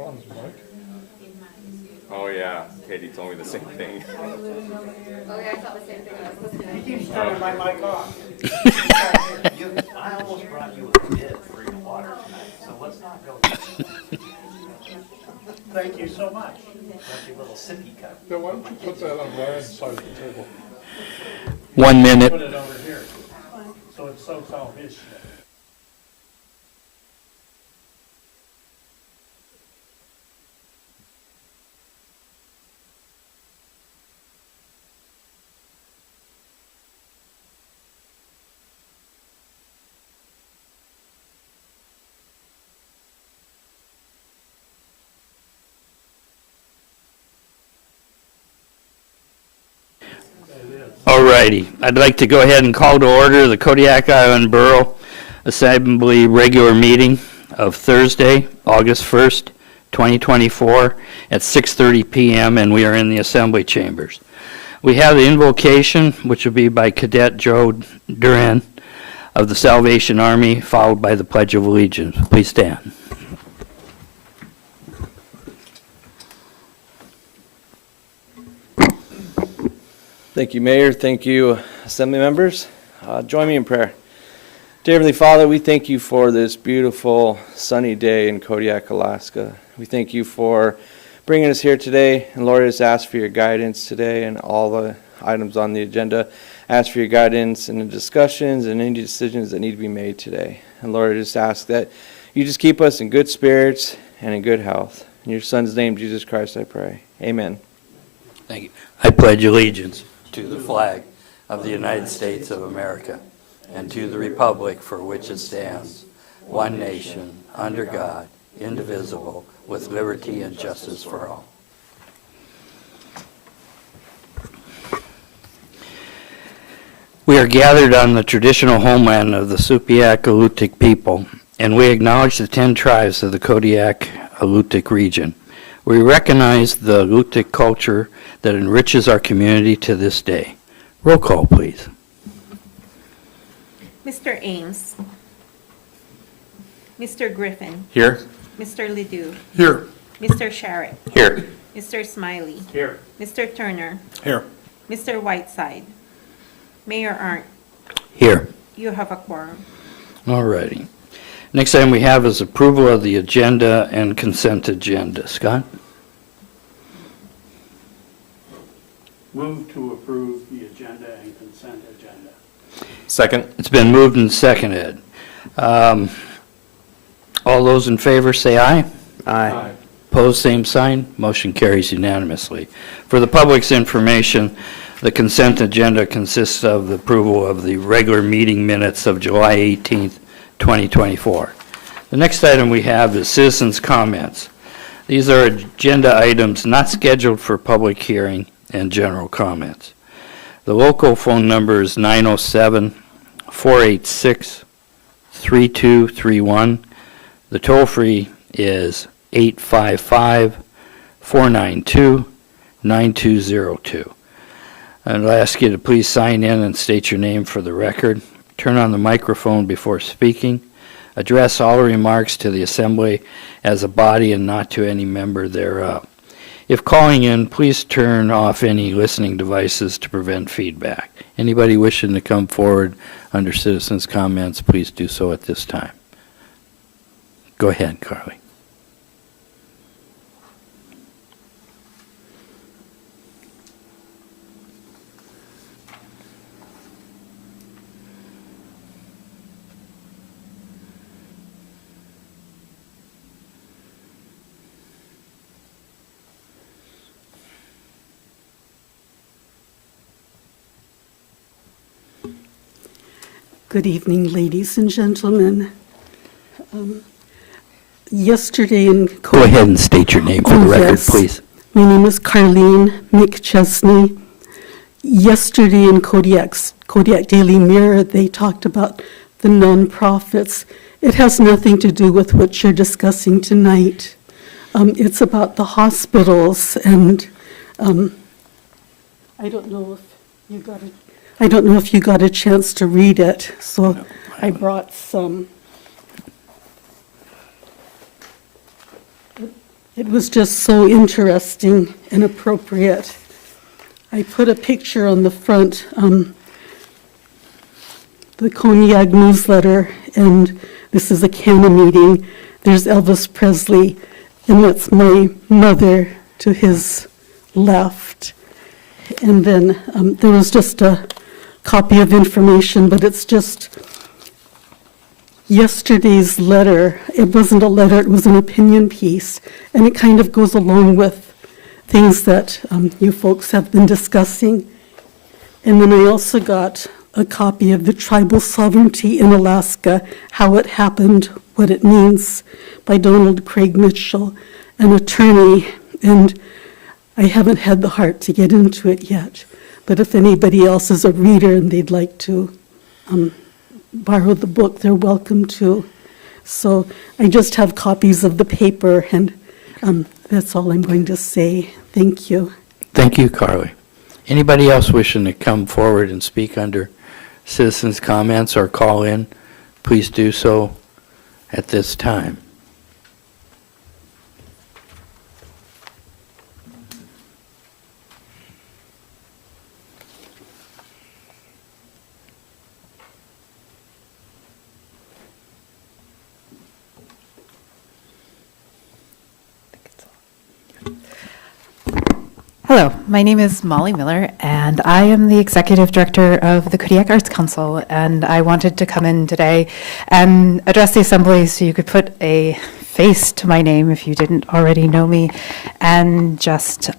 funds, Mike. Oh yeah, Katie told me the same thing. Oh yeah, I thought the same thing when I was listening. He keeps turning my mic off. I almost brought you a bid for your water tonight, so let's not go. Thank you so much. That's your little sippy cup. Yeah, why don't you put that on Ryan's side of the table? 1 minute. Put it over here, so it soaks all his shit. All righty. I'd like to go ahead and call to order the Kodiak Island Borough Assembly regular meeting of Thursday, August 1st, 2024 at 6:30 p.m. and we are in the Assembly chambers. We have the invocation, which will be by Cadet Joe Duran of the Salvation Army, followed by the Pledge of Allegiance. Please stand. Thank you, Mayor. Thank you, Assembly members. Join me in prayer. Dear Heavenly Father, we thank you for this beautiful sunny day in Kodiak, Alaska. We thank you for bringing us here today. And Lord, I just ask for your guidance today and all the items on the agenda. Ask for your guidance in the discussions and any decisions that need to be made today. And Lord, I just ask that you just keep us in good spirits and in good health. In your Son's name, Jesus Christ, I pray. Amen. Thank you. I pledge allegiance to the flag of the United States of America and to the republic for which it stands, one nation, under God, indivisible, with liberty and justice for all. We are gathered on the traditional homeland of the Supiaq-Alutiiq people, and we acknowledge the 10 tribes of the Kodiak-Alutiiq region. We recognize the Alutiiq culture that enriches our community to this day. Roll call, please. Mr. Ames. Mr. Griffin. Here? Mr. Ledoux. Here. Mr. Sharrett. Here. Mr. Smiley. Here. Mr. Turner. Here. Mr. Whiteside. Mayor Arndt. Here. You have a quorum. All righty. Next item we have is approval of the agenda and consent agenda. Scott? Move to approve the agenda and consent agenda. Second? It's been moved and seconded. All those in favor say aye. Aye. Opposed, same sign. Motion carries unanimously. For the public's information, the consent agenda consists of the approval of the regular meeting minutes of July 18th, 2024. The next item we have is citizens' comments. These are agenda items not scheduled for public hearing and general comments. The local phone number is 907-486-3231. The toll-free is 855-492-9202. And I'll ask you to please sign in and state your name for the record. Turn on the microphone before speaking. Address all remarks to the Assembly as a body and not to any member thereof. If calling in, please turn off any listening devices to prevent feedback. Anybody wishing to come forward under citizens' comments, please do so at this time. Go ahead, Carly. Good evening, ladies and gentlemen. Yesterday in Go ahead and state your name for the record, yes. please. My name is Carlene McChesney. Yesterday in Kodiak Daily Mirror, they talked about the nonprofits. It has nothing to do with what you're discussing tonight. It's about the hospitals, and I don't know if you got a chance to read it, so No, I brought some. It was just so interesting and appropriate. I put a picture on the front, the Cognac newsletter, and this is a CANA meeting. There's Elvis Presley, and that's my mother to his left. And then there was just a copy of information, but it's just yesterday's letter. It wasn't a letter, it was an opinion piece, and it kind of goes along with things that you folks have been discussing. And then I also got a copy of the Tribal Sovereignty in Alaska, How It Happened, What It Means, by Donald Craig Mitchell, an attorney, and I haven't had the heart to get into it yet. But if anybody else is a reader and they'd like to borrow the book, they're welcome to. So I just have copies of the paper, and that's all I'm going to say. Thank you. Thank you, Carly. Anybody else wishing to come forward and speak under citizens' comments or call in, please do so at this time. Hello, my name is Molly Miller, and I am the Executive Director of the Kodiak Arts Council, and I wanted to come in today and address the Assembly so you could put a face to my name if you didn't already know me, and just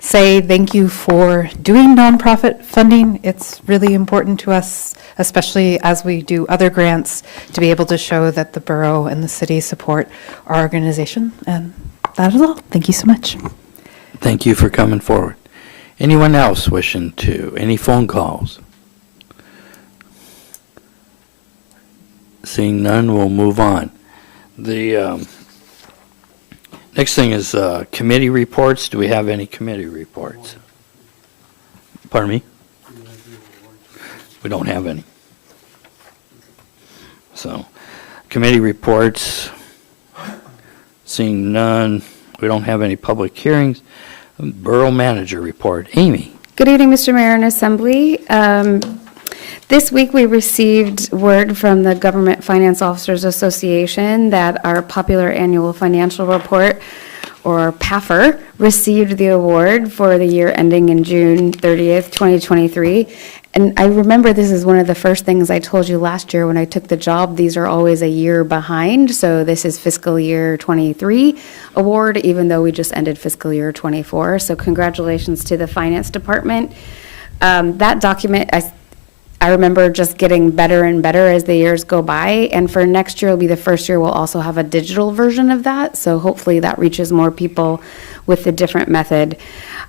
say thank you for doing nonprofit funding. It's really important to us, especially as we do other grants, to be able to show that the borough and the city support our organization, and that is all. Thank you so much. Thank you for coming forward. Anyone else wishing to? Any phone calls? Seeing none, we'll move on. The next thing is committee reports. Do we have any committee reports? Pardon me? We don't have any. So, committee reports. Seeing none, we don't have any public hearings. Borough manager report. Amy. Good evening, Mr. Mayor and Assembly. This week we received word from the Government Finance Officers Association that our popular annual financial report, or PAFR, received the award for the year ending in June 30th, 2023. And I remember this is one of the first things I told you last year when I took the job. These are always a year behind. So this is fiscal year 23 award, even though we just ended fiscal year 24. So congratulations to the Finance Department. That document, I remember just getting better and better as the years go by. And for next year will be the first year we'll also have a digital version of that. So hopefully that reaches more people with a different method.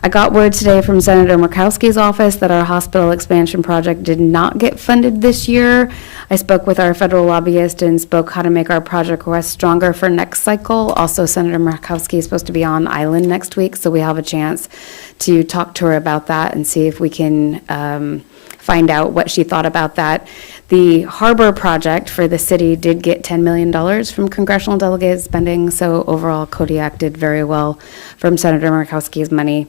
I got word today from Senator Murkowski's office that our hospital expansion project did not get funded this year. I spoke with our federal lobbyist and spoke how to make our project request stronger for next cycle. Also, Senator Murkowski is supposed to be on island next week, so we have a chance to talk to her about that and see if we can find out what she thought about that. The harbor project for the city did get $10 million from congressional delegated spending, so overall Kodiak did very well from Senator Murkowski's money.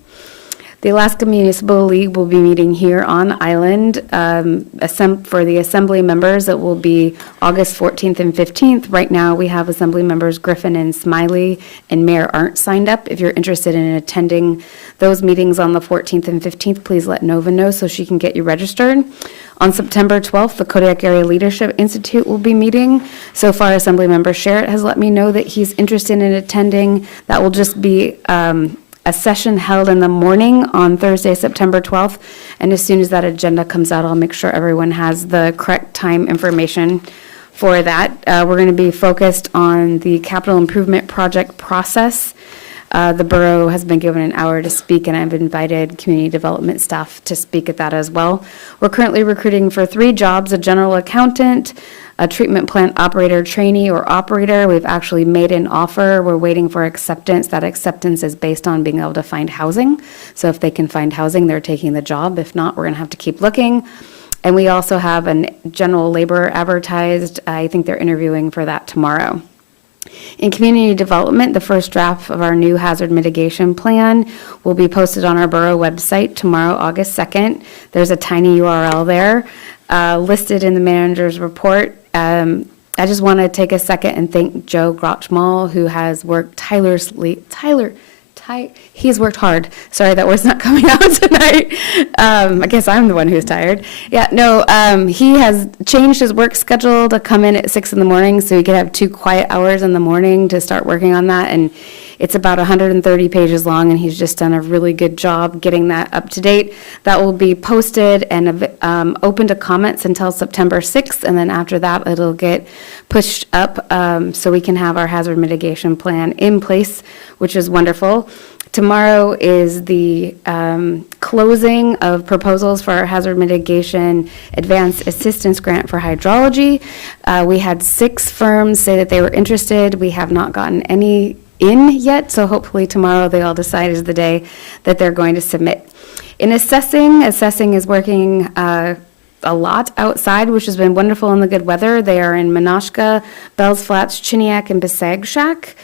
The Alaska Municipal League will be meeting here on island for the assembly members. It will be August 14th and 15th. Right now we have assembly members Griffin and Smiley and Mayor aren't signed up. If you're interested in attending those meetings on the 14th and 15th, please let Nova know so she can get you registered. On September 12th, the Kodiak Area Leadership Institute will be meeting. So far, Assemblymember Sherritt has let me know that he's interested in attending. That will just be a session held in the morning on Thursday, September 12th. And as soon as that agenda comes out, I'll make sure everyone has the correct time information for that. We're going to be focused on the capital improvement project process. The borough has been given an hour to speak, and I've invited community development staff to speak at that as well. We're currently recruiting for 3 jobs: a general accountant, a treatment plant operator trainee or operator. We've actually made an offer. We're waiting for acceptance. That acceptance is based on being able to find housing. So if they can find housing, they're taking the job. If not, we're going to have to keep looking. And we also have a general laborer advertised. I think they're interviewing for that tomorrow. In community development, the first draft of our new hazard mitigation plan will be posted on our borough website tomorrow, August 2nd. There's a tiny URL there listed in the manager's report. I just want to take a second and thank Joe Grochmal, who has worked tirelessly. He's worked hard. Sorry, that word's not coming out tonight. I guess I'm the one who's tired. Yeah, no, he has changed his work schedule to come in at 6 in the morning so he could have 2 quiet hours in the morning to start working on that. And it's about 130 pages long, and he's just done a really good job getting that up to date. That will be posted and open to comments until September 6th, and then after that, it'll get pushed up so we can have our hazard mitigation plan in place, which is wonderful. Tomorrow is the closing of proposals for our hazard mitigation advanced assistance grant for hydrology. We had 6 firms say that they were interested. We have not gotten any in yet, so hopefully tomorrow they all decide is the day that they're going to submit. In assessing is working a lot outside, which has been wonderful in the good weather. They are in Menashka, Bells Flats, Chiniak, and Besagshak.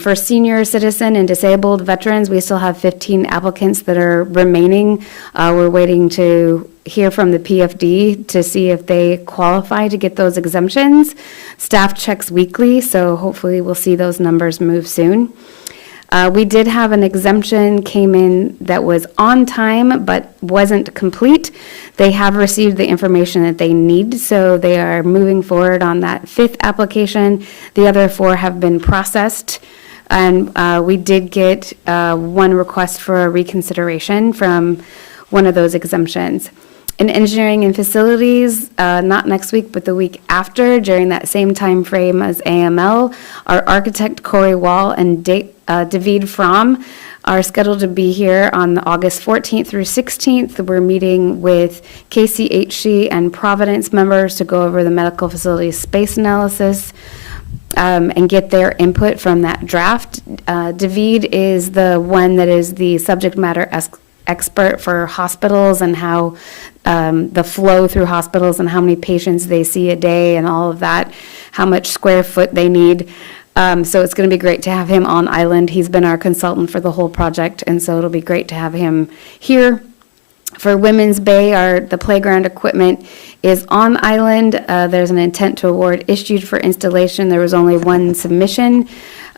For senior citizen and disabled veterans, we still have 15 applicants that are remaining. We're waiting to hear from the PFD to see if they qualify to get those exemptions. Staff checks weekly, so hopefully we'll see those numbers move soon. We did have an exemption came in that was on time but wasn't complete. They have received the information that they need, so they are moving forward on that 5th application. The other 4 have been processed, and we did get 1 request for a reconsideration from one of those exemptions. In engineering and facilities, not next week, but the week after, during that same time frame as AML, our architect Corey Wall and David Fromm are scheduled to be here on August 14th through 16th. We're meeting with KCHC and Providence members to go over the medical facility space analysis and get their input from that draft. David is the one that is the subject matter expert for hospitals and how the flow through hospitals and how many patients they see a day and all of that, how much square foot they need. So it's going to be great to have him on island. He's been our consultant for the whole project, and so it'll be great to have him here. For Women's Bay, the playground equipment is on island. There's an intent to award issued for installation. There was only 1 submission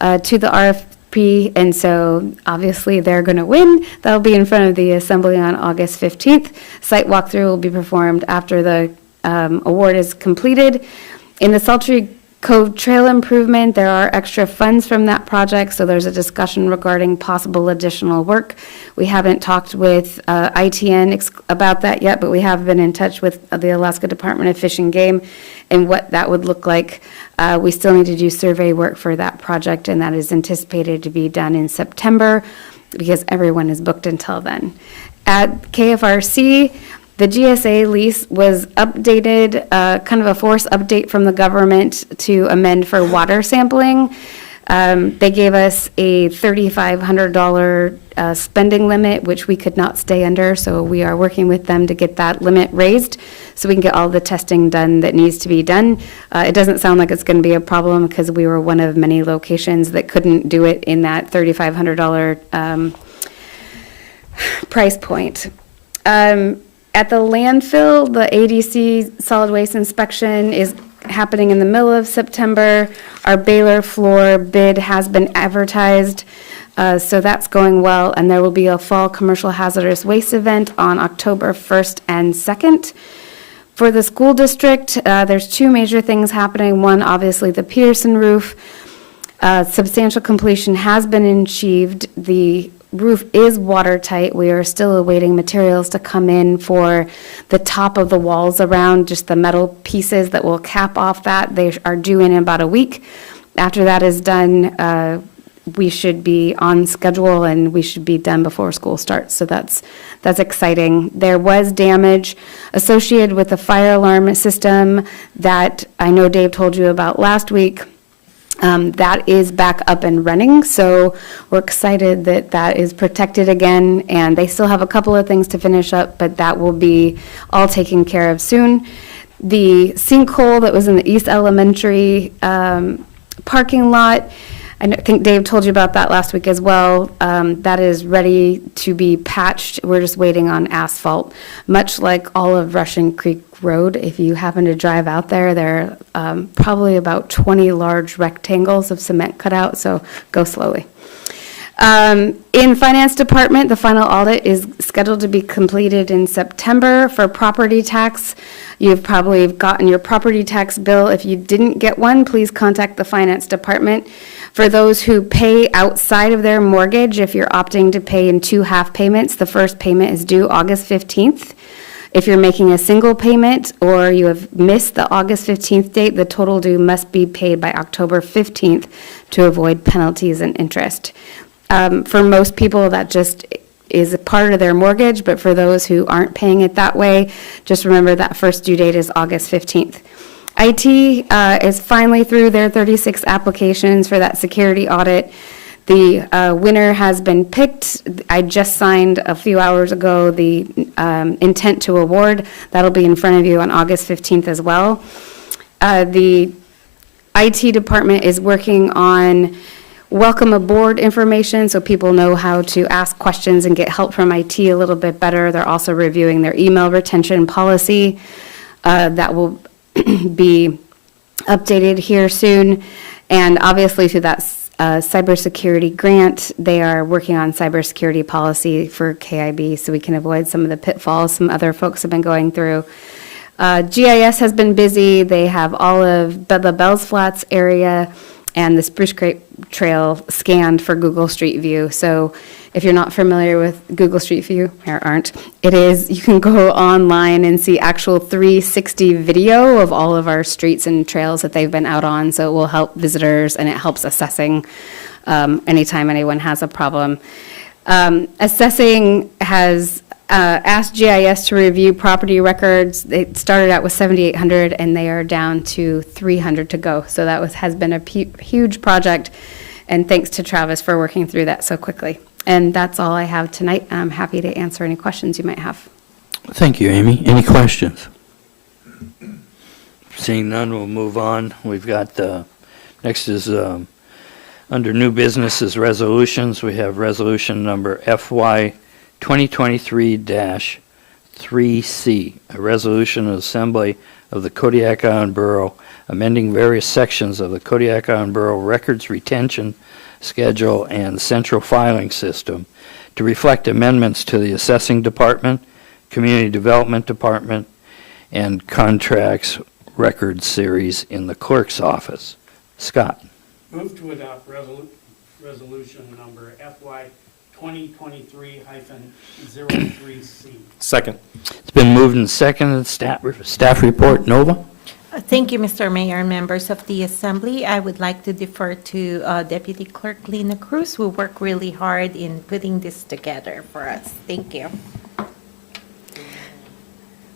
to the RFP, and so obviously they're going to win. That'll be in front of the Assembly on August 15th. Site walkthrough will be performed after the award is completed. In the Sultry Cove Trail improvement, there are extra funds from that project, so there's a discussion regarding possible additional work. We haven't talked with ITN about that yet, but we have been in touch with the Alaska Department of Fish and Game and what that would look like. We still need to do survey work for that project, and that is anticipated to be done in September because everyone is booked until then. At KFRC, the GSA lease was updated, kind of a force update from the government to amend for water sampling. They gave us a $3,500 spending limit, which we could not stay under, so we are working with them to get that limit raised so we can get all the testing done that needs to be done. It doesn't sound like it's going to be a problem because we were one of many locations that couldn't do it in that $3,500 price point. At the landfill, the ADC solid waste inspection is happening in the middle of September. Our baler floor bid has been advertised, so that's going well, and there will be a fall commercial hazardous waste event on October 1st and 2nd. For the school district, there's 2 major things happening. One, obviously, the Peterson roof. Substantial completion has been achieved. The roof is watertight. We are still awaiting materials to come in for the top of the walls around, just the metal pieces that will cap off that. They are due in about a week. After that is done, we should be on schedule and we should be done before school starts. So that's exciting. There was damage associated with the fire alarm system that I know Dave told you about last week. That is back up and running, so we're excited that that is protected again, and they still have a couple of things to finish up, but that will be all taken care of soon. The sinkhole that was in the East Elementary parking lot. Think Dave told you about that last week as well. That is ready to be patched. We're just waiting on asphalt, much like all of Russian Creek Road. If you happen to drive out there, there are probably about 20 large rectangles of cement cut out, so go slowly. In Finance Department, the final audit is scheduled to be completed in September for property tax. You've probably gotten your property tax bill. If you didn't get one, please contact the Finance Department. For those who pay outside of their mortgage, if you're opting to pay in 2 half payments, the first payment is due August 15th. If you're making a single payment or you have missed the August 15th date, the total due must be paid by October 15th to avoid penalties and interest. For most people, that just is a part of their mortgage, but for those who aren't paying it that way, just remember that first due date is August 15th. IT is finally through their 36 applications for that security audit. The winner has been picked. I just signed a few hours ago the intent to award. That'll be in front of you on August 15th as well. The IT department is working on welcome aboard information so people know how to ask questions and get help from IT a little bit better. They're also reviewing their email retention policy. That will be updated here soon. And obviously through that cybersecurity grant, they are working on cybersecurity policy for KIB so we can avoid some of the pitfalls some other folks have been going through. GIS has been busy. They have all of the Bells Flats area and the Spruce Creek Trail scanned for Google Street View. So if you're not familiar with Google Street View, or aren't, you can go online and see actual 360 video of all of our streets and trails that they've been out on. So it will help visitors and it helps assessing anytime anyone has a problem. Assessing has asked GIS to review property records. They started out with 7,800 and they are down to 300 to go. So that has been a huge project. And thanks to Travis for working through that so quickly. And that's all I have tonight. I'm happy to answer any questions you might have. Thank you, Amy. Any questions? Seeing none, we'll move on. We've got, next is under new business is resolutions. We have resolution number FY 2023-3C, a resolution of the Assembly of the Kodiak Island Borough amending various sections of the Kodiak Island Borough Records Retention Schedule and Central Filing System to reflect amendments to the Assessing Department, Community Development Department, and Contracts Record Series in the Clerk's Office. Scott. Move to adopt resolution number FY 2023-03C. Second. It's been moved and seconded. Staff report, Nova. Thank you, Mr. Mayor and members of the Assembly. I would like to defer to Deputy Clerk Lena Cruz, who worked really hard in putting this together for us. Thank you.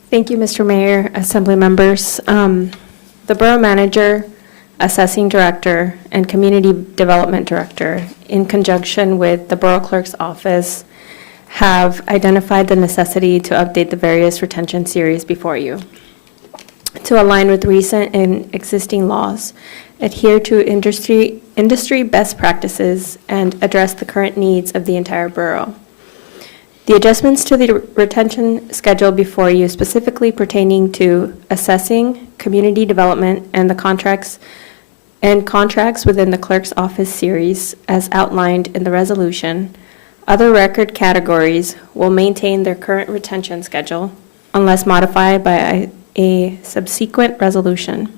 Thank you, Mr. Mayor, Assembly members. The Borough Manager, Assessing Director, and Community Development Director, in conjunction with the Borough Clerk's Office, have identified the necessity to update the various retention series before you to align with recent and existing laws, adhere to industry best practices, and address the current needs of the entire borough. The adjustments to the retention schedule before you, specifically pertaining to assessing, community development, and the contracts within the clerk's office series, as outlined in the resolution. Other record categories will maintain their current retention schedule unless modified by a subsequent resolution.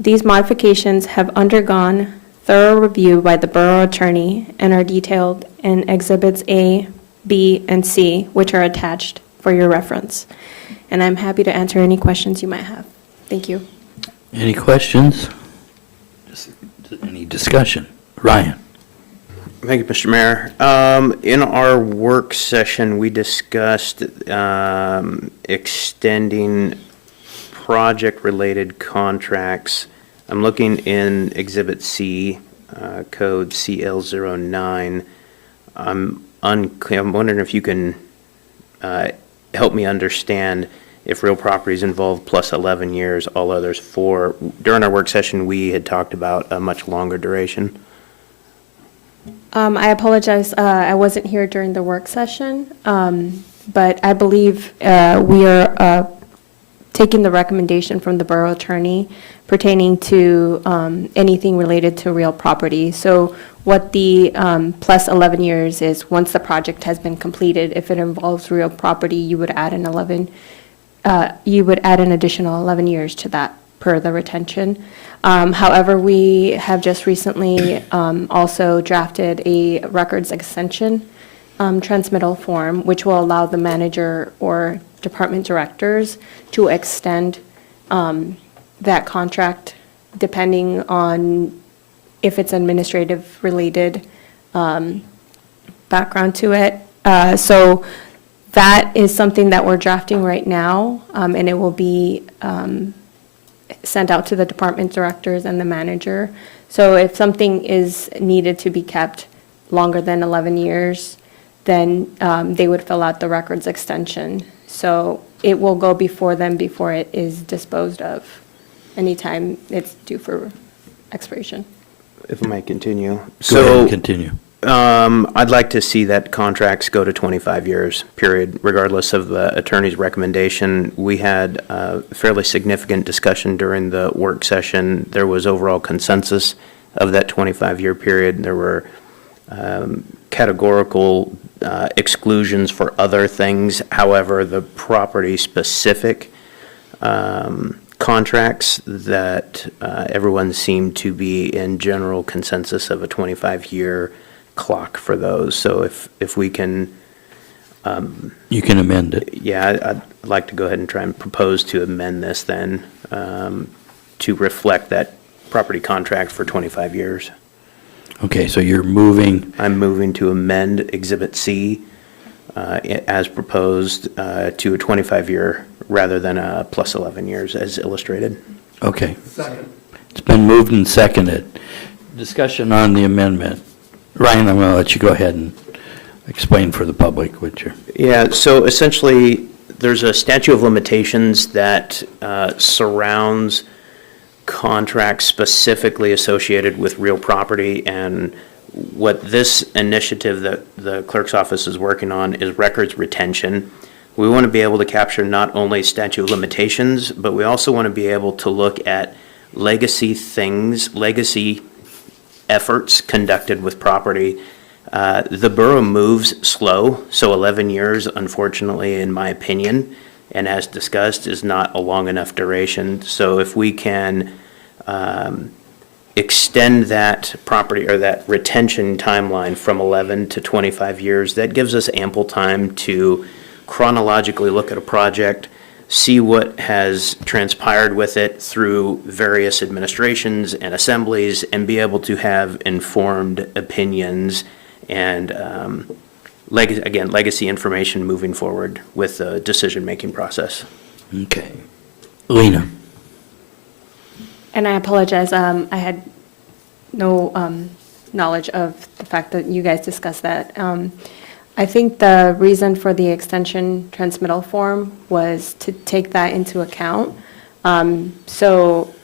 These modifications have undergone thorough review by the borough attorney and are detailed in Exhibits A, B, and C, which are attached for your reference. And I'm happy to answer any questions you might have. Thank you. Any questions? Any discussion? Ryan. Thank you, Mr. Mayor. In our work session, we discussed extending project-related contracts. I'm looking in Exhibit C, code CL09. I'm wondering if you can help me understand, if real property is involved, plus 11 years, all others 4. During our work session, we had talked about a much longer duration. I apologize, I wasn't here during the work session, but I believe we are taking the recommendation from the borough attorney pertaining to anything related to real property. So what the plus 11 years is, once the project has been completed, if it involves real property, you would add an additional 11 years to that per the retention. However, we have just recently also drafted a records extension transmittal form, which will allow the manager or department directors to extend that contract depending on if it's administrative related background to it. So that is something that we're drafting right now, and it will be sent out to the department directors and the manager. So if something is needed to be kept longer than 11 years, then they would fill out the records extension. So it will go before them before it is disposed of, anytime it's due for expiration. If I might continue. Go ahead and continue. I'd like to see that contracts go to 25 years, period, regardless of the attorney's recommendation. We had a fairly significant discussion during the work session. There was overall consensus of that 25-year period. There were categorical exclusions for other things. However, the property-specific contracts that everyone seemed to be in general consensus of a 25-year clock for those. So if we can... You can amend it. Yeah, I'd like to go ahead and try and propose to amend this then to reflect that property contract for 25 years. Okay, so you're moving, I'm moving to amend Exhibit C as proposed to a 25-year rather than a plus 11 years as illustrated. okay. It's been moved and seconded. Discussion on the amendment. Ryan, I'm going to let you go ahead and explain for the public what you're... Yeah, so essentially, there's a statute of limitations that surrounds contracts specifically associated with real property, and what this initiative that the clerk's office is working on is records retention. We want to be able to capture not only statute of limitations, but we also want to be able to look at legacy things, legacy efforts conducted with property. The borough moves slow, so 11 years, unfortunately, in my opinion, and as discussed, is not a long enough duration. So if we can extend that property or that retention timeline from 11 to 25 years, that gives us ample time to chronologically look at a project, see what has transpired with it through various administrations and assemblies, and be able to have informed opinions and, again, legacy information moving forward with the decision-making process. Okay. Lena? And I apologize, I had no knowledge of the fact that you guys discussed that. I think the reason for the extension transmittal form was to take that into account. So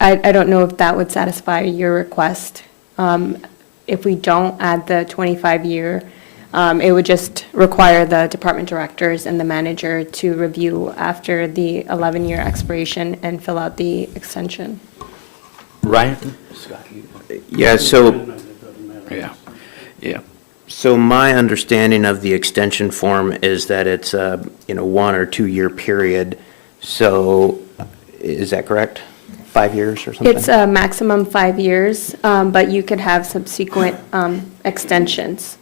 I don't know if that would satisfy your request. If we don't add the 25-year, it would just require the department directors and the manager to review after the 11-year expiration and fill out the extension. Ryan? Yeah, so... Yeah. Yeah. So my understanding of the extension form is that it's a 1 or 2 year period. So is that correct? 5 years or something? It's a maximum 5 years, but you could have subsequent extensions.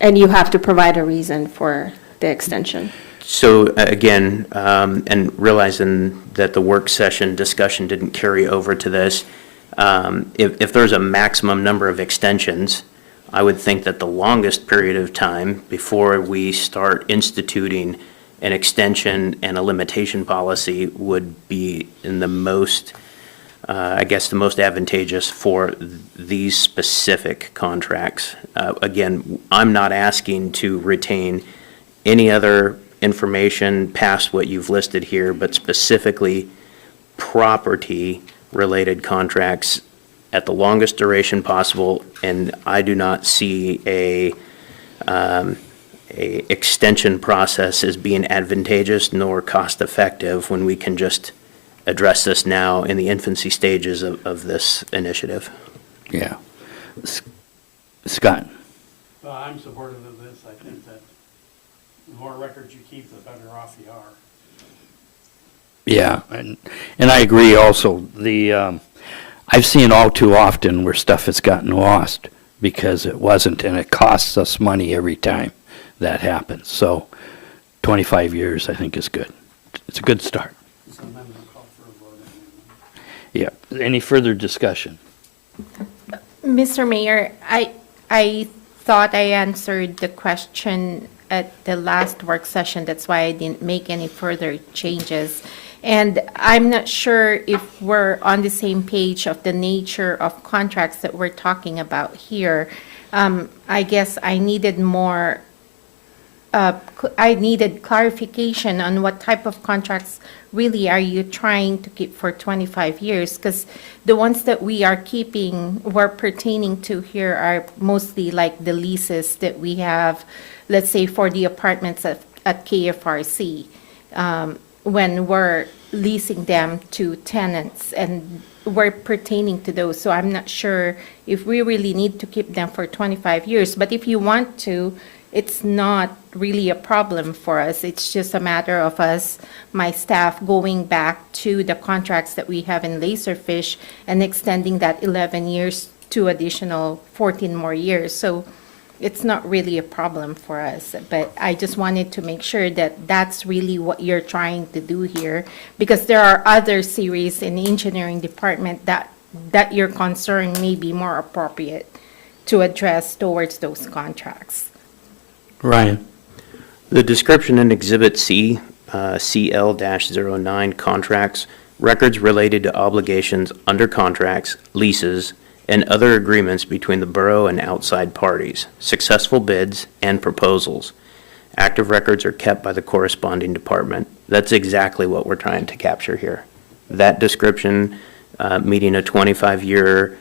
And you have to provide a reason for the extension. So again, and realizing that the work session discussion didn't carry over to this, if there's a maximum number of extensions, I would think that the longest period of time before we start instituting an extension and a limitation policy would be in the most, the most advantageous for these specific contracts. Again, I'm not asking to retain any other information past what you've listed here, but specifically property-related contracts at the longest duration possible, and I do not see a extension process as being advantageous nor cost-effective when we can just address this now in the infancy stages of this initiative. Yeah. Scott? I'm supportive of this. I think that the more records you keep, the better off you are. Yeah, and I agree also. I've seen all too often where stuff has gotten lost because it wasn't, and it costs us money every time that happens. So 25 years, I think, is good. It's a good start. So then we'll call for a vote. Yeah. Any further discussion? Mr. Mayor, I thought I answered the question at the last work session. That's why I didn't make any further changes. And I'm not sure if we're on the same page of the nature of contracts that we're talking about here. I guess I needed more, I needed clarification on what type of contracts really are you trying to keep for 25 years? Because the ones that we are keeping, we're pertaining to here are mostly like the leases that we have, let's say for the apartments at KFRC. When we're leasing them to tenants, and we're pertaining to those. So I'm not sure if we really need to keep them for 25 years. But if you want to, it's not really a problem for us. It's just a matter of us, my staff, going back to the contracts that we have in Laserfish and extending that 11 years to additional 14 more years. So it's not really a problem for us, but I just wanted to make sure that that's really what you're trying to do here, because there are other series in the engineering department that your concern may be more appropriate to address towards those contracts. Ryan? The description in Exhibit C, CL-09 contracts, records related to obligations under contracts, leases, and other agreements between the borough and outside parties, successful bids, and proposals. Active records are kept by the corresponding department. That's exactly what we're trying to capture here. That description, meeting a 25-year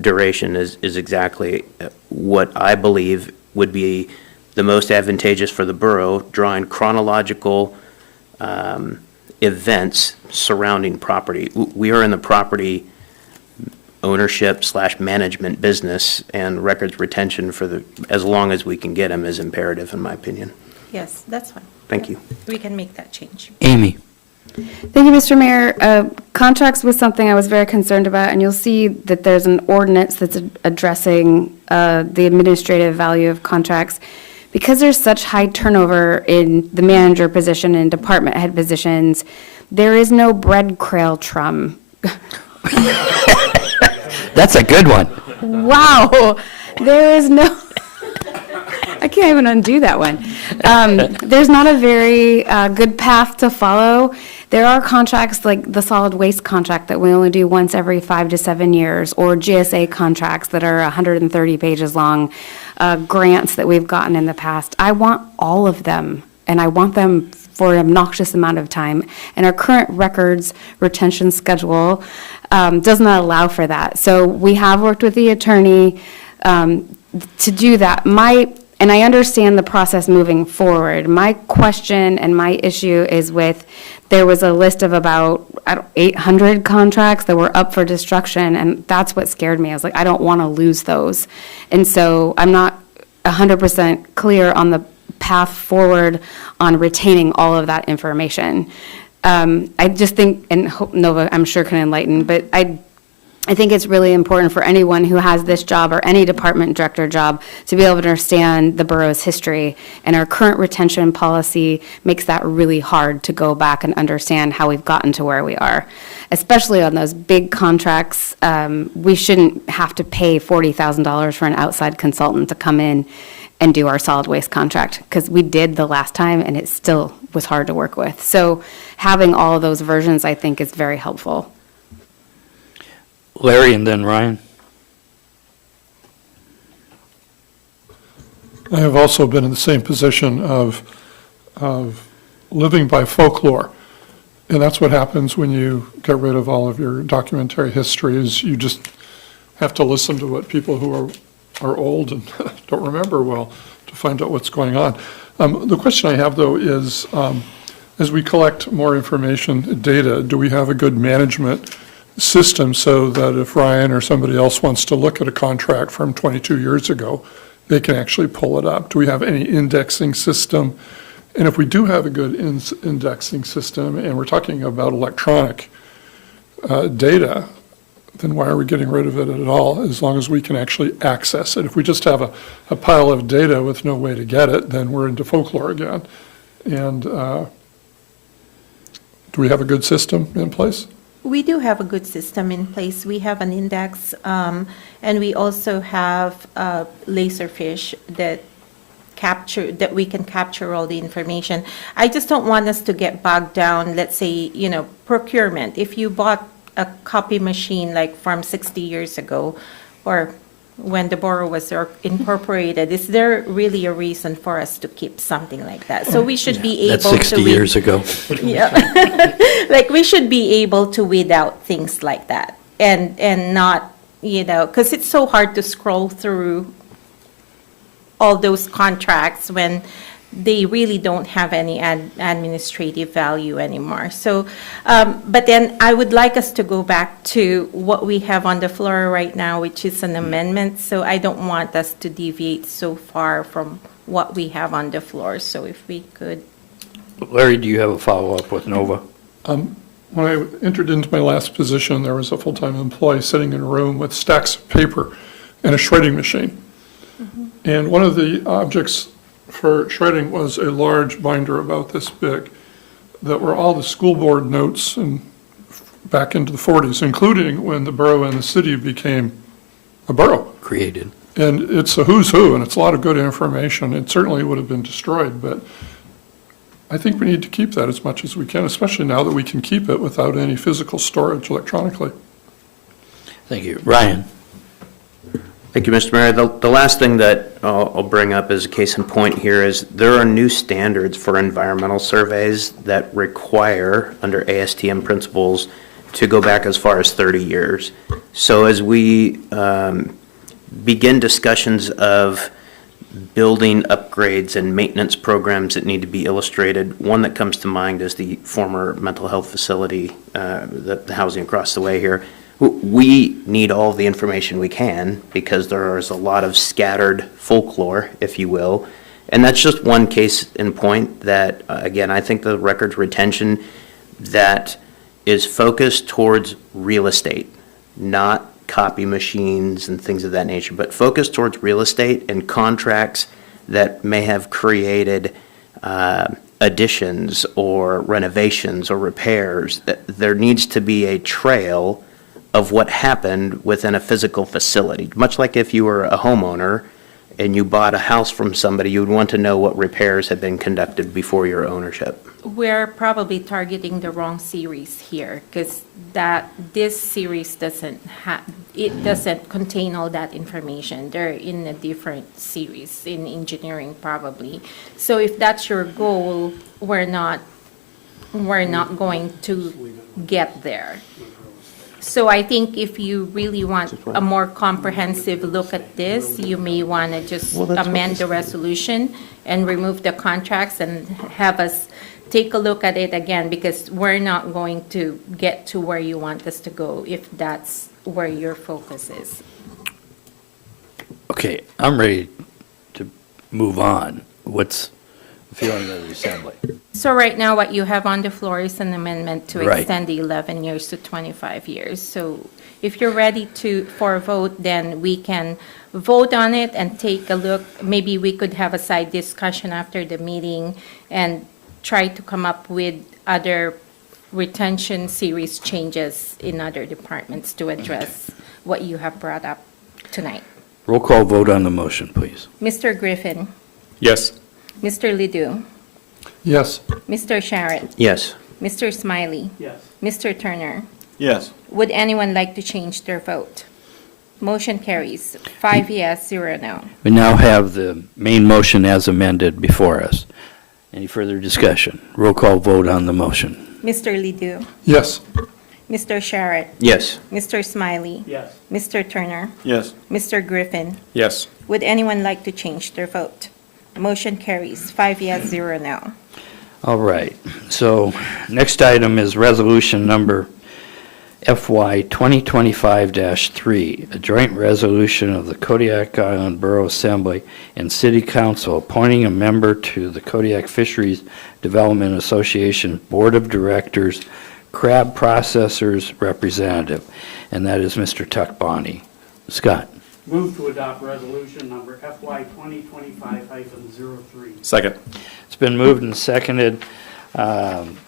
duration is exactly what I believe would be the most advantageous for the borough, drawing chronological events surrounding property. We are in the property ownership / management business, and records retention for as long as we can get them is imperative, in my opinion. Yes, that's fine. Thank you. We can make that change. Amy? Thank you, Mr. Mayor. Contracts was something I was very concerned about, and you'll see that there's an ordinance that's addressing the administrative value of contracts. Because there's such high turnover in the manager position and department head positions, there is no breadcrumbs. That's a good one. Wow, there is no, I can't even undo that one. There's not a very good path to follow. There are contracts like the solid waste contract that we only do once every 5 to 7 years, or GSA contracts that are 130 pages long, grants that we've gotten in the past. I want all of them, and I want them for an obnoxious amount of time. And our current records retention schedule does not allow for that. So we have worked with the attorney to do that. And I understand the process moving forward. My question and my issue is with, there was a list of about 800 contracts that were up for destruction, and that's what scared me. I was like, I don't want to lose those. And so I'm not 100% clear on the path forward on retaining all of that information. I just think, and hope Nova, I'm sure, can enlighten, but I think it's really important for anyone who has this job or any department director job to be able to understand the borough's history. And our current retention policy makes that really hard to go back and understand how we've gotten to where we are. Especially on those big contracts, we shouldn't have to pay $40,000 for an outside consultant to come in and do our solid waste contract, because we did the last time and it still was hard to work with. So having all of those versions, I think, is very helpful. Larry and then Ryan. I have also been in the same position of of living by folklore. And that's what happens when you get rid of all of your documentary history, is you just have to listen to what people who are old and don't remember well to find out what's going on. The question I have, though, is as we collect more information, data, do we have a good management system so that if Ryan or somebody else wants to look at a contract from 22 years ago, they can actually pull it up? Do we have any indexing system? And if we do have a good indexing system, and we're talking about electronic data, then why are we getting rid of it at all, as long as we can actually access it? If we just have a pile of data with no way to get it, then we're into folklore again. And do we have a good system in place? We do have a good system in place. We have an index, and we also have Laserfish that we can capture all the information. I just don't want us to get bogged down, let's say, procurement. If you bought a copy machine like from 60 years ago, or when the borough was incorporated, is there really a reason for us to keep something like that? So we should be able to. That's 60 years ago. Yeah. Like, we should be able to weed out things like that and not, because it's so hard to scroll through all those contracts when they really don't have any administrative value anymore. So, but then I would like us to go back to what we have on the floor right now, which is an amendment. So I don't want us to deviate so far from what we have on the floor. So if we could. Larry, do you have a follow-up with Nova? When I entered into my last position, there was a full-time employee sitting in a room with stacks of paper and a shredding machine. And one of the objects for shredding was a large binder about this big that were all the school board notes and back into the 40s, including when the borough and the city became a borough. Created. And it's a who's who, and it's a lot of good information. It certainly would have been destroyed, but I think we need to keep that as much as we can, especially now that we can keep it without any physical storage electronically. Thank you. Ryan? Thank you, Mr. Mayor. The last thing that I'll bring up as a case in point here is there are new standards for environmental surveys that require, under ASTM principles, to go back as far as 30 years. So as we begin discussions of building upgrades and maintenance programs that need to be illustrated, one that comes to mind is the former mental health facility, the housing across the way here. We need all the information we can because there is a lot of scattered folklore, if you will. And that's just one case in point that, again, I think the records retention that is focused towards real estate, not copy machines and things of that nature, but focused towards real estate and contracts that may have created additions or renovations or repairs. There needs to be a trail of what happened within a physical facility. Much like if you were a homeowner and you bought a house from somebody, you would want to know what repairs had been conducted before your ownership. We're probably targeting the wrong series here, because this series doesn't contain all that information. They're in a different series, in engineering probably. So if that's your goal, we're not going to get there. So I think if you really want a more comprehensive look at this, you may want to just amend the resolution and remove the contracts and have us take a look at it again, because we're not going to get to where you want us to go if that's where your focus is. Okay, I'm ready to move on. What's the feeling of the assembly? So right now, what you have on the floor is an amendment to Right. extend the 11 years to 25 years. So if you're ready for a vote, then we can vote on it and take a look. Maybe we could have a side discussion after the meeting and try to come up with other retention series changes in other departments to address what you have brought up tonight. Roll call vote on the motion, please. Mr. Griffin, Yes. Mr. Ledoux, Yes. Mr. Sharrett, Yes. Mr. Smiley, Yes. Mr. Turner. Yes. Would anyone like to change their vote? Motion carries, 5 yes, 0 no. We now have the main motion as amended before us. Any further discussion? Roll call vote on the motion. Mr. Ledoux, Yes. Mr. Sharrett, Yes. Mr. Smiley, Yes. Mr. Turner, Yes. Mr. Griffin. Yes. Would anyone like to change their vote? Motion carries, 5 yes, 0 no. All right, so next item is resolution number FY 2025-3, a joint resolution of the Kodiak Island Borough Assembly and City Council appointing a member to the Kodiak Fisheries Development Association Board of Directors, crab processors representative, and that is Mr. Tuck Bonney. Scott? Move to adopt resolution number FY 2025-03. Second. It's been moved and seconded.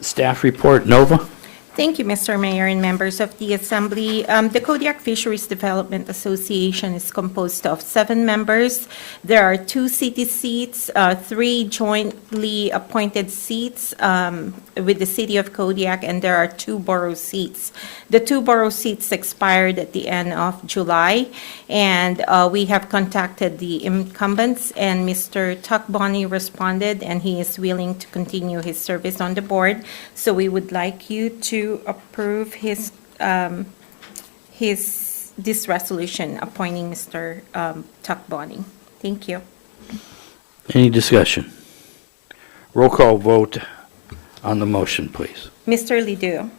Staff report, Nova? Thank you, Mr. Mayor and members of the Assembly. The Kodiak Fisheries Development Association is composed of 7 members. There are 2 city seats, 3 jointly appointed seats with the city of Kodiak, and there are 2 borough seats. The 2 borough seats expired at the end of July, and we have contacted the incumbents, and Mr. Tuck Bonney responded, and he is willing to continue his service on the board. So we would like you to approve this resolution appointing Mr. Tuck Bonney. Thank you. Any discussion? Roll call vote on the motion, please. Mr. Ledoux,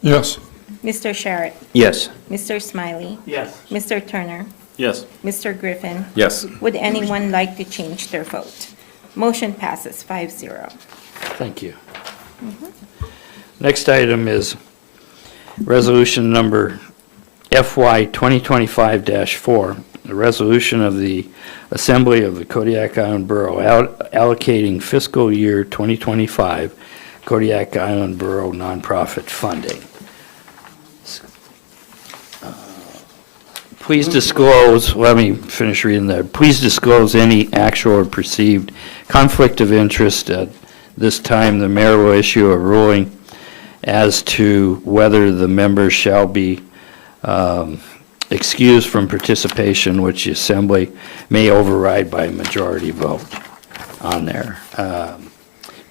Yes. Mr. Sharrett, Yes. Mr. Smiley, Yes. Mr. Turner, Yes. Mr. Griffin. Yes. Would anyone like to change their vote? Motion passes 5-0. Thank you. Next item is resolution number FY 2025-4, a resolution of the Assembly of the Kodiak Island Borough allocating fiscal year 2025 Kodiak Island Borough nonprofit funding. Please disclose, let me finish reading that. Please disclose any actual or perceived conflict of interest. At this time, the mayor will issue a ruling as to whether the members shall be excused from participation, which the assembly may override by majority vote on there.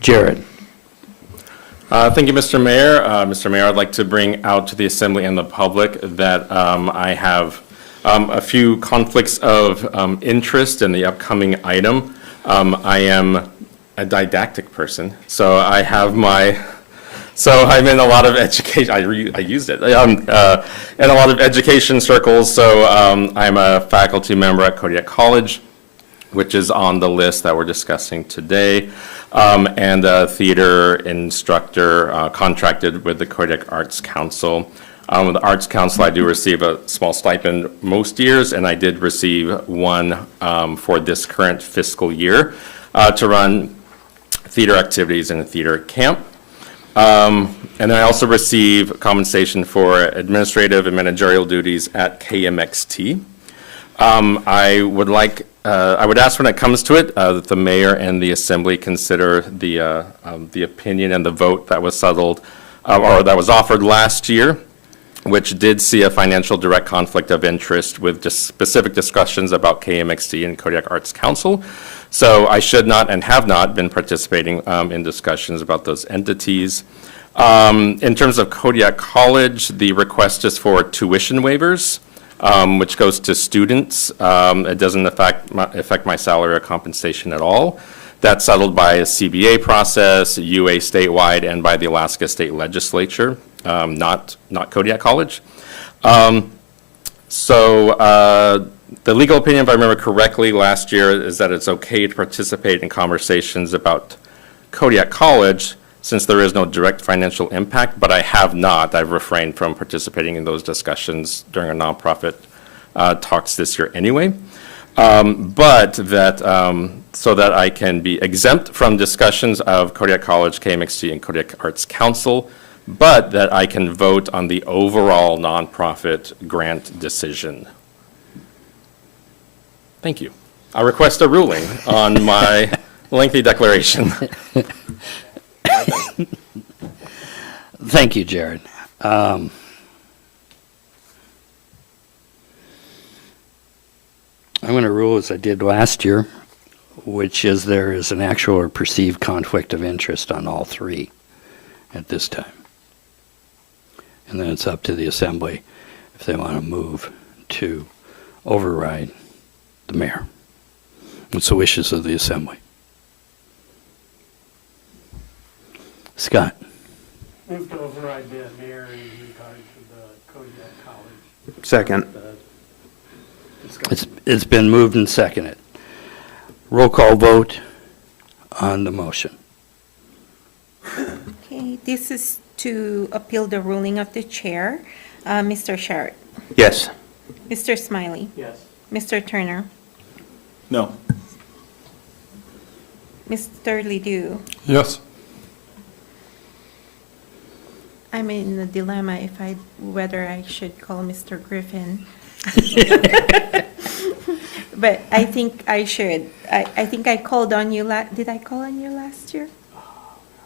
Jared? Thank you, Mr. Mayor. Mr. Mayor, I'd like to bring out to the Assembly and the public that I have a few conflicts of interest in the upcoming item. I am a didactic person, so I have so I'm in a lot of education, I used it, in a lot of education circles, so I'm a faculty member at Kodiak College, which is on the list that we're discussing today, and a theater instructor contracted with the Kodiak Arts Council. With the Arts Council, I do receive a small stipend most years, and I did receive one for this current fiscal year to run theater activities in a theater camp. And I also receive compensation for administrative and managerial duties at KMXT. I would ask when it comes to it, that the mayor and the assembly consider the opinion and the vote that was settled, or that was offered last year, which did see a financial direct conflict of interest with just specific discussions about KMXT and Kodiak Arts Council. So I should not and have not been participating in discussions about those entities. In terms of Kodiak College, the request is for tuition waivers, which goes to students. It doesn't affect my salary or compensation at all. That's settled by a CBA process, UA statewide, and by the Alaska State Legislature, not Kodiak College. The legal opinion, if I remember correctly, last year is that it's okay to participate in conversations about Kodiak College since there is no direct financial impact, but I have not. I've refrained from participating in those discussions during our nonprofit talks this year anyway. But that, so that I can be exempt from discussions of Kodiak College, KMXT, and Kodiak Arts Council, but that I can vote on the overall nonprofit grant decision. Thank you. I request a ruling on my lengthy declaration. Thank you, Jared. I'm going to rule as I did last year. which is there is an actual or perceived conflict of interest on all three at this time. And then it's up to the assembly if they want to move to override the mayor. It's the wishes of the assembly. Scott? Move to override the mayor in regard to the Kodiak College. Second. It's been moved and seconded. Roll call vote on the motion. Okay, this is to appeal the ruling of the chair. Mr. Sharrett, Yes. Mr. Smiley, Yes. Mr. Turner, No. Mr. Ledoux. Yes. I'm in a dilemma whether I should call Mr. Griffin. But I think I should. I think I called on you did I call on you last year?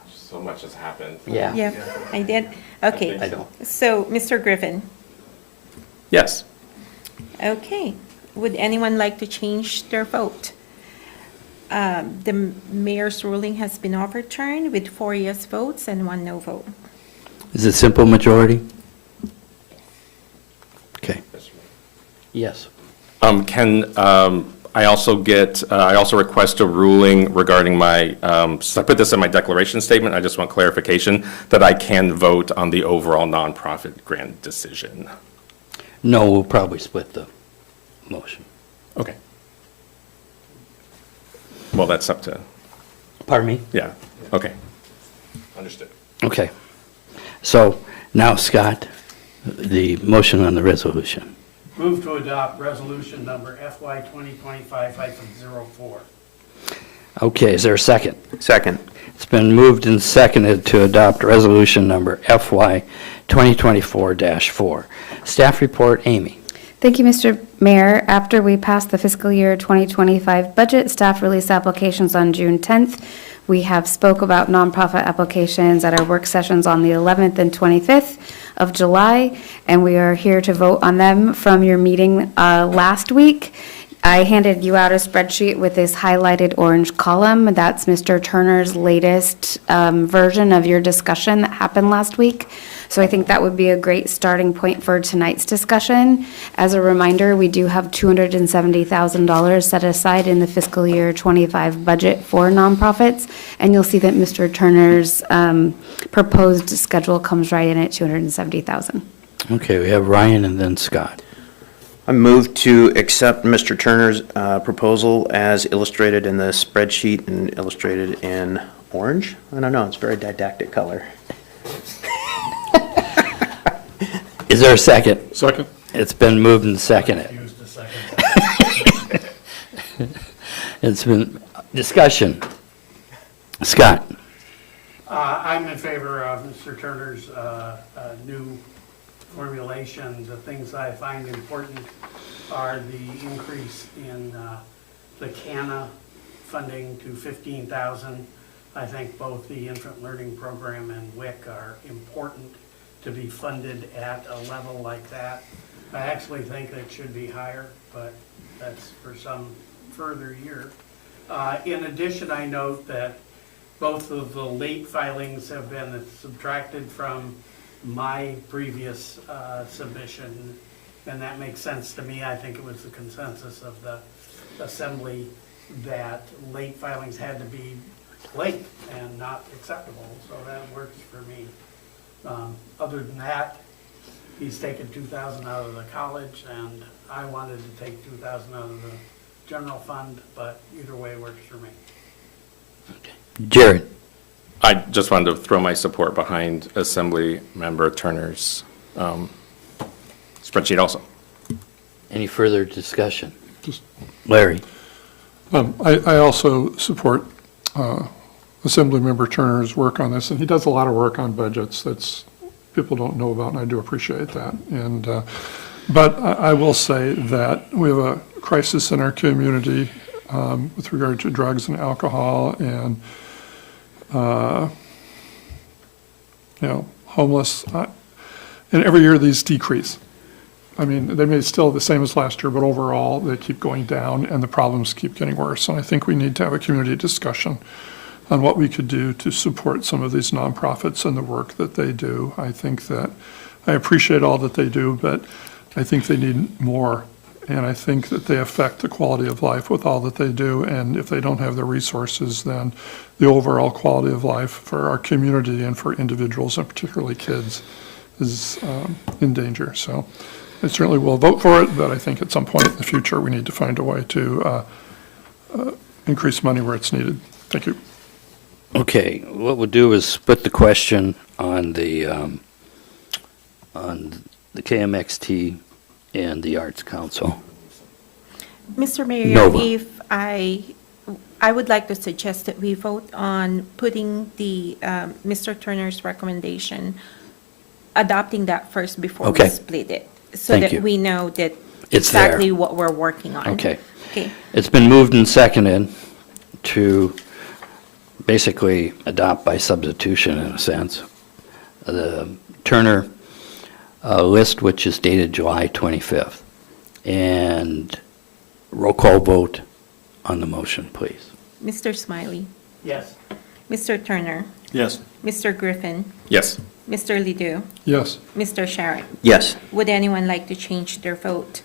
So much has happened. Yeah. Yeah, I did? Okay. I don't. So, Mr. Griffin, Yes. okay. Would anyone like to change their vote? The mayor's ruling has been overturned with 4 yes votes and 1 no vote. Is it simple majority? Okay. Yes. Can I also I also request a ruling regarding so I put this in my declaration statement, I just want clarification, that I can vote on the overall nonprofit grant decision. No, we'll probably split the motion. Okay. Well, that's up to, Pardon me? yeah, okay. Understood. Okay. So now, Scott, the motion on the resolution. Move to adopt resolution number FY 2025-04. Okay, is there a second? Second. It's been moved and seconded to adopt resolution number FY 2024-4. Staff report, Amy. Thank you, Mr. Mayor. After we passed the fiscal year 2025 budget, staff released applications on June 10th. We have spoke about nonprofit applications at our work sessions on the 11th and 25th of July, and we are here to vote on them from your meeting last week. I handed you out a spreadsheet with this highlighted orange column. That's Mr. Turner's latest version of your discussion that happened last week. So I think that would be a great starting point for tonight's discussion. As a reminder, we do have $270,000 set aside in the fiscal year 25 budget for nonprofits, and you'll see that Mr. Turner's proposed schedule comes right in at $270,000. Okay, we have Ryan and then Scott. I move to accept Mr. Turner's proposal as illustrated in the spreadsheet and illustrated in orange. I don't know, it's a very didactic color. Is there a second? Second. It's been moved and seconded. Used a second. It's been discussion. Scott? I'm in favor of Mr. Turner's new formulation. The things I find important are the increase in the CANA funding to $15,000. I think both the Infant Learning Program and WIC are important to be funded at a level like that. I actually think it should be higher, but that's for some further year. In addition, I note that both of the late filings have been subtracted from my previous submission, and that makes sense to me. I think it was the consensus of the assembly that late filings had to be late and not acceptable, so that works for me. Other than that, he's taken $2,000 out of the college, and I wanted to take $2,000 out of the general fund, but either way works for me. Jared? I just wanted to throw my support behind Assembly Member Turner's spreadsheet also. Any further discussion? Just- Larry? I also support Assemblymember Turner's work on this, and he does a lot of work on budgets that's people don't know about, and I do appreciate that. And but I will say that we have a crisis in our community with regard to drugs and alcohol, and homeless. And every year these decrease. I mean, they may still the same as last year, but overall, they keep going down and the problems keep getting worse. And I think we need to have a community discussion on what we could do to support some of these nonprofits and the work that they do. I think that, I appreciate all that they do, but I think they need more. And I think that they affect the quality of life with all that they do. And if they don't have the resources, then the overall quality of life for our community and for individuals, and particularly kids, is in danger. So I certainly will vote for it, but I think at some point in the future, we need to find a way to increase money where it's needed. Thank you. Okay, what we'll do is split the question on the KMXT and the Arts Council. Mr. Mayor, Nova. if I would like to suggest that we vote on putting the, Mr. Turner's recommendation, adopting that first before we Okay. split it. So Thank that you. we know that It's there. exactly what we're working on. Okay. Okay. It's been moved and seconded to basically adopt by substitution, in a sense, the Turner list, which is dated July 25th. And roll call vote on the motion, please. Mr. Smiley, Yes. Mr. Turner, Yes. Mr. Griffin, Yes. Mr. Ledoux, Yes. Mr. Sharrett. Yes. Would anyone like to change their vote?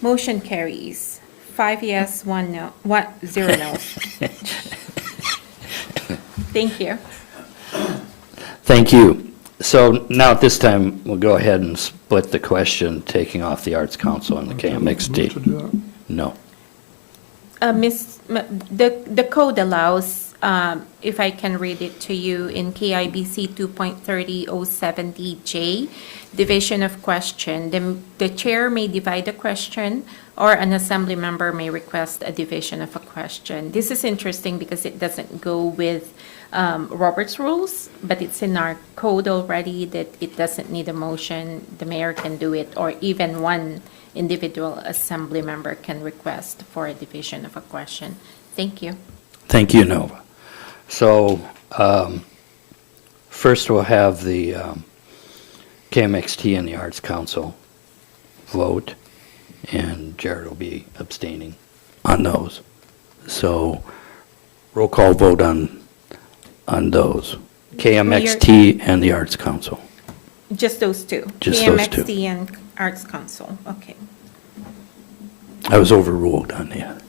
Motion carries. 5 yes, 0 no. Thank you. Thank you. So now at this time, we'll go ahead and split the question, taking off the Arts Council and the Move to KMXT. do that. No. The code allows, if I can read it to you, in KIBC 2.30-070J, division of question, the chair may divide a question, or an assembly member may request a division of a question. This is interesting because it doesn't go with Robert's rules, but it's in our code already that it doesn't need a motion. The mayor can do it, or even one individual assembly member can request for a division of a question. Thank you. Thank you, Nova. So first we'll have the KMXT and the Arts Council vote, and Jared will be abstaining on those. So roll call vote on those, KMXT and the Arts Council. Just those two? Just those two. KMXT and Arts Council, okay. I was overruled on that.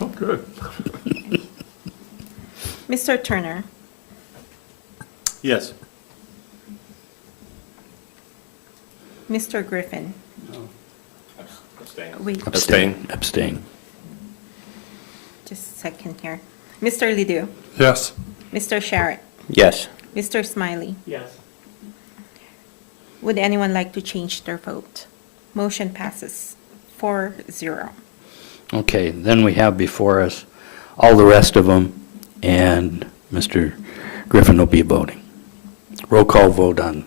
Oh, good. Mr. Turner, Yes. Mr. Griffin. Wait, Abstain. Abstain. just a second here. Mr. Ledoux, Yes. Mr. Sharrett, Yes. Mr. Smiley. Yes. Would anyone like to change their vote? Motion passes 4-0. Okay, then we have before us all the rest of them, and Mr. Griffin will be voting. Roll call vote on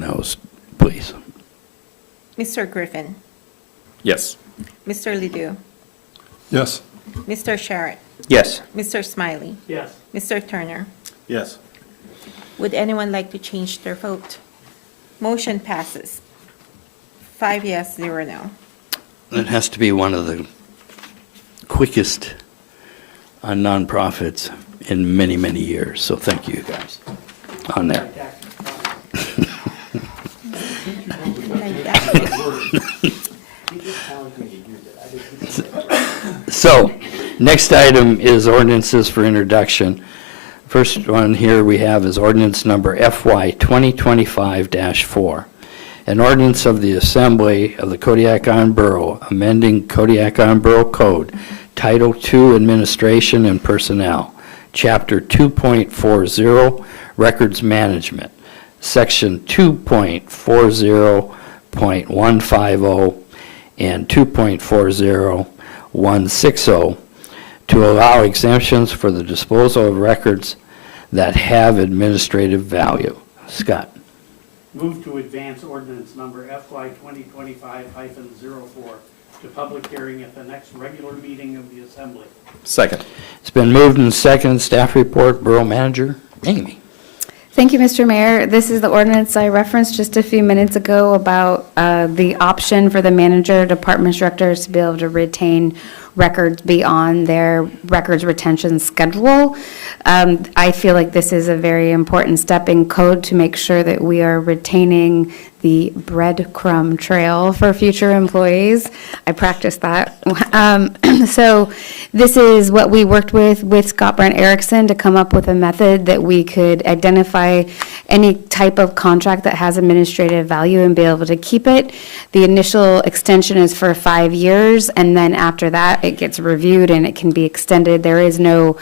those, please. Mr. Griffin, Yes. Mr. Ledoux, Yes. Mr. Sharrett, Yes. Mr. Smiley, Yes. Mr. Turner. Yes. Would anyone like to change their vote? Motion passes 5 yes, 0 no. It has to be one of the quickest on nonprofits in many, many years, so thank you guys on that. Like that. So, next item is ordinances for introduction. First one here we have is ordinance number FY 2025-4. An ordinance of the Assembly of the Kodiak-Iron Borough amending Kodiak-Iron Borough Code, Title II Administration and Personnel, Chapter 2.40 Records Management, Section 2.40.150 and 2.40.160 to allow exemptions for the disposal of records that have administrative value. Scott. Move to advance ordinance number FY 2025-04 to public hearing at the next regular meeting of the Assembly. Second. It's been moved and seconded. Staff report, Borough Manager Amy. Thank you, Mr. Mayor. This is the ordinance I referenced just a few minutes ago about the option for the manager, department directors to be able to retain records beyond their records retention schedule. I feel like this is a very important step in code to make sure that we are retaining the breadcrumb trail for future employees. I practiced that. So this is what we worked with Scott Brent Erickson to come up with a method that we could identify any type of contract that has administrative value and be able to keep it. The initial extension is for 5 years, and then after that, it gets reviewed and it can be extended. There is no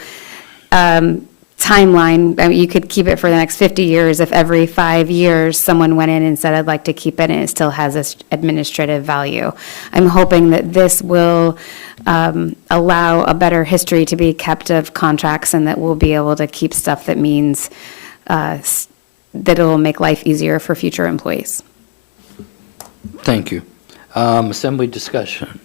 timeline. I mean, you could keep it for the next 50 years if every 5 years someone went in and said, I'd like to keep it, and it still has this administrative value. I'm hoping that this will allow a better history to be kept of contracts, and that we'll be able to keep stuff that means that it'll make life easier for future employees. Thank you. Assembly discussion.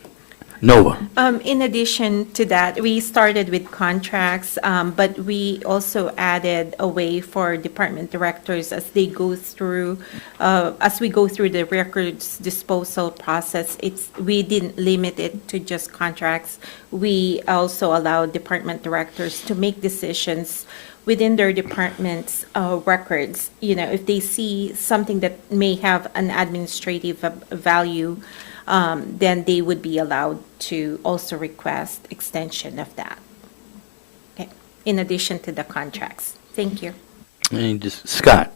Nova. In addition to that, we started with contracts, but we also added a way for department directors as they go through, as we go through the records disposal process. We didn't limit it to just contracts. We also allow department directors to make decisions within their department's records. You know, if they see something that may have an administrative value, then they would be allowed to also request extension of that. Okay, in addition to the contracts. Thank you. Scott.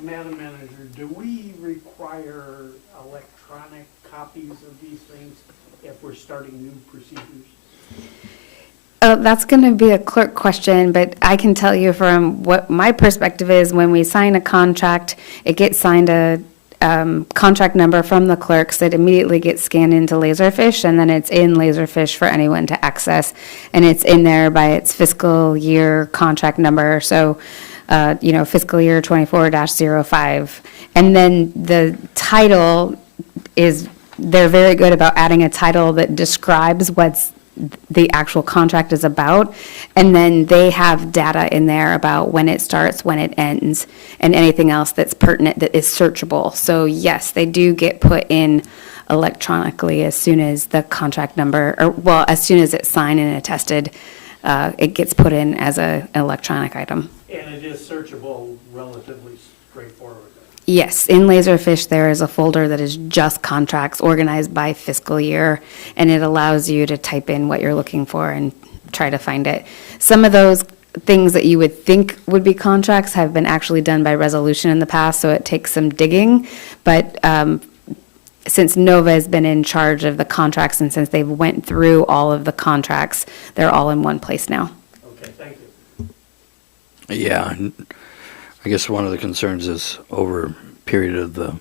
Madam Manager, do we require electronic copies of these things if we're starting new procedures? That's going to be a clerk question, but I can tell you from what my perspective is, when we sign a contract, it gets signed a contract number from the clerks that immediately gets scanned into Laserfish, and then it's in Laserfish for anyone to access, and it's in there by its fiscal year contract number. So, fiscal year 24-05. And then the title is, they're very good about adding a title that describes what's the actual contract is about, and then they have data in there about when it starts, when it ends, and anything else that's pertinent that is searchable. So yes, they do get put in electronically as soon as the contract number, as soon as it's signed and attested, it gets put in as an electronic item. And it is searchable relatively straightforward. Yes, in Laserfish, there is a folder that is just contracts organized by fiscal year, and it allows you to type in what you're looking for and try to find it. Some of those things that you would think would be contracts have been actually done by resolution in the past, so it takes some digging. But since Nova has been in charge of the contracts, and since they've went through all of the contracts, they're all in one place now. Okay, thank you. Yeah, I guess one of the concerns is over a period of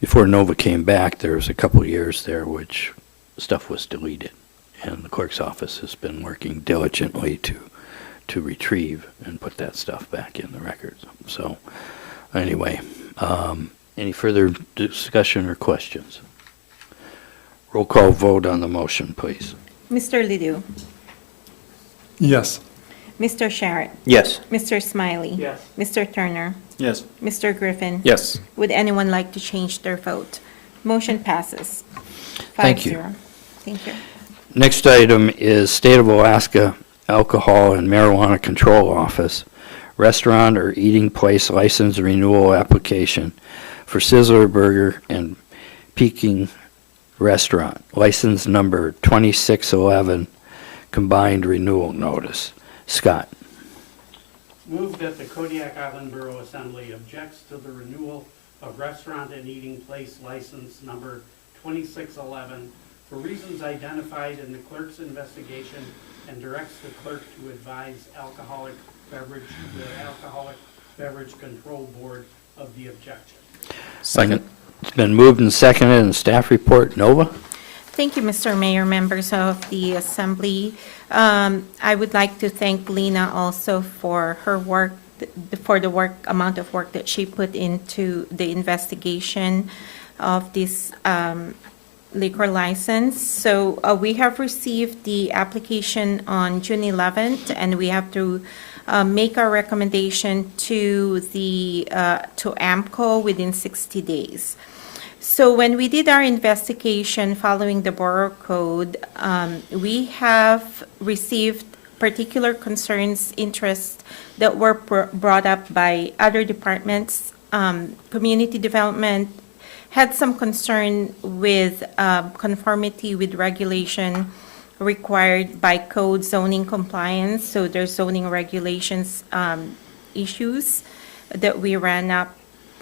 before Nova came back, there was a couple of years there which stuff was deleted. And the clerk's office has been working diligently to retrieve and put that stuff back in the records. So anyway, any further discussion or questions? Roll call vote on the motion, please. Mr. Ledoux, Yes. Mr. Sharrett, Yes. Mr. Smiley. Yes. Mr. Turner, Yes. Mr. Griffin. Yes. Would anyone like to change their vote? Motion passes. Thank you. 5-0. Thank you. Next item is State of Alaska Alcohol and Marijuana Control Office Restaurant or Eating Place License Renewal Application for Sizzler Burger and Peking Restaurant, license number 2611, combined renewal notice. Scott. Move that the Kodiak Island Borough Assembly objects to the renewal of restaurant and eating place license number 2611 for reasons identified in the clerk's investigation, and directs the clerk to advise the Alcoholic Beverage Control Board of the objection. Second. It's been moved and seconded in the staff report. Nova? Thank you, Mr. Mayor, members of the Assembly. I would like to thank Lena also for her work, for the amount of work that she put into the investigation of this liquor license. So we have received the application on June 11th, and we have to make our recommendation to to AMCO within 60 days. So when we did our investigation following the Borough Code, we have received particular concerns, interests that were brought up by other departments. Community development had some concern with conformity with regulation required by code zoning compliance. So there's zoning regulations issues that we ran up,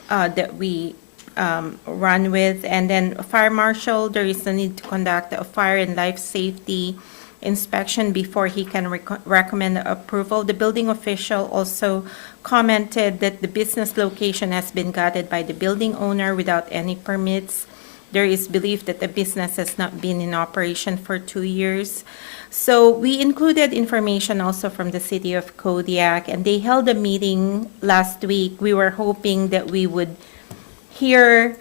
that we run with. And then fire marshal, there is a need to conduct a fire and life safety inspection before he can recommend approval. The building official also commented that the business location has been gutted by the building owner without any permits. There is belief that the business has not been in operation for 2 years. So we included information also from the city of Kodiak, and they held a meeting last week. We were hoping that we would hear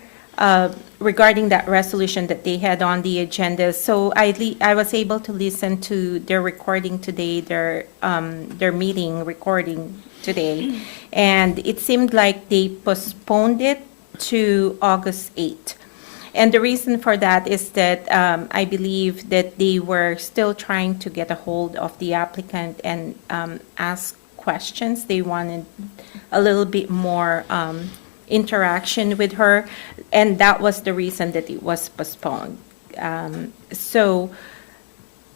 regarding that resolution that they had on the agenda. So I was able to listen to their recording today, their meeting recording today, and it seemed like they postponed it to August 8th. And the reason for that is that I believe that they were still trying to get a hold of the applicant and ask questions. They wanted a little bit more interaction with her, and that was the reason that it was postponed. So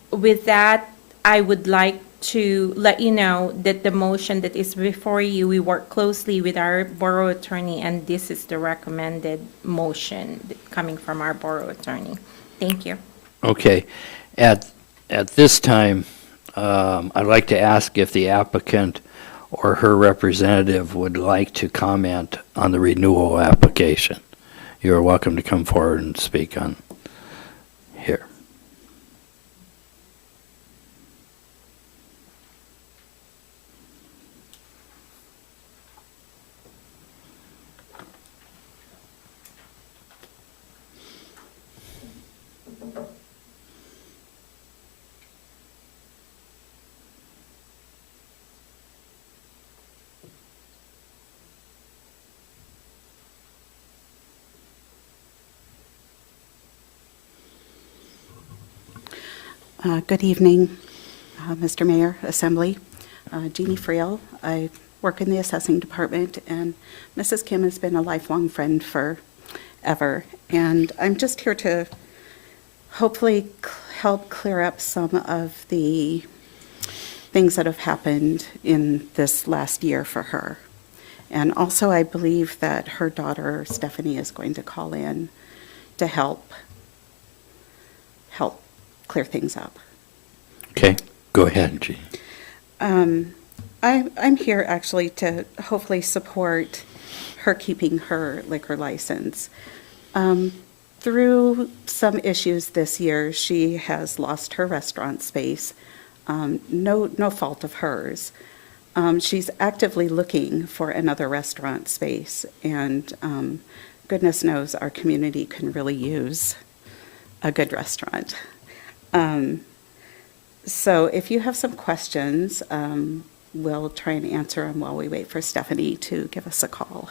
with that, I would like to let you know that the motion that is before you, we work closely with our borough attorney, and this is the recommended motion coming from our borough attorney. Thank you. Okay. At this time, I'd like to ask if the applicant or her representative would like to comment on the renewal application. You're welcome to come forward and speak on here. Good evening, Mr. Mayor, Assembly. Jeannie Friel. I work in the assessing department, and Mrs. Kim has been a lifelong friend forever. And I'm just here to hopefully help clear up some of the things that have happened in this last year for her. And also, I believe that her daughter, Stephanie, is going to call in to help clear things up. Okay, go ahead, Jean. I'm here actually to hopefully support her keeping her liquor license. Through some issues this year, she has lost her restaurant space, no fault of hers. She's actively looking for another restaurant space, and goodness knows our community can really use a good restaurant. So if you have some questions, we'll try and answer them while we wait for Stephanie to give us a call.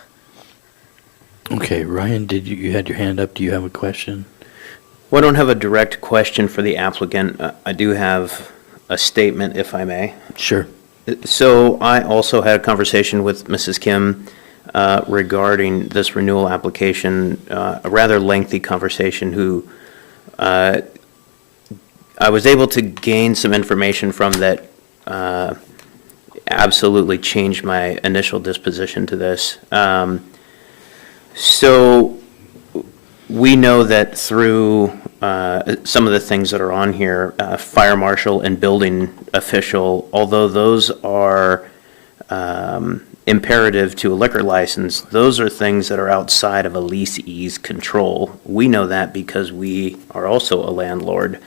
Okay, Ryan, you had your hand up. Do you have a question? Well, I don't have a direct question for the applicant. I do have a statement, if I may. Sure. So I also had a conversation with Mrs. Kim regarding this renewal application, a rather lengthy conversation, who I was able to gain some information from that absolutely changed my initial disposition to this. So we know that through some of the things that are on here, fire marshal and building official, although those are imperative to a liquor license, those are things that are outside of a leasee's control. We know that because we are also a landlord,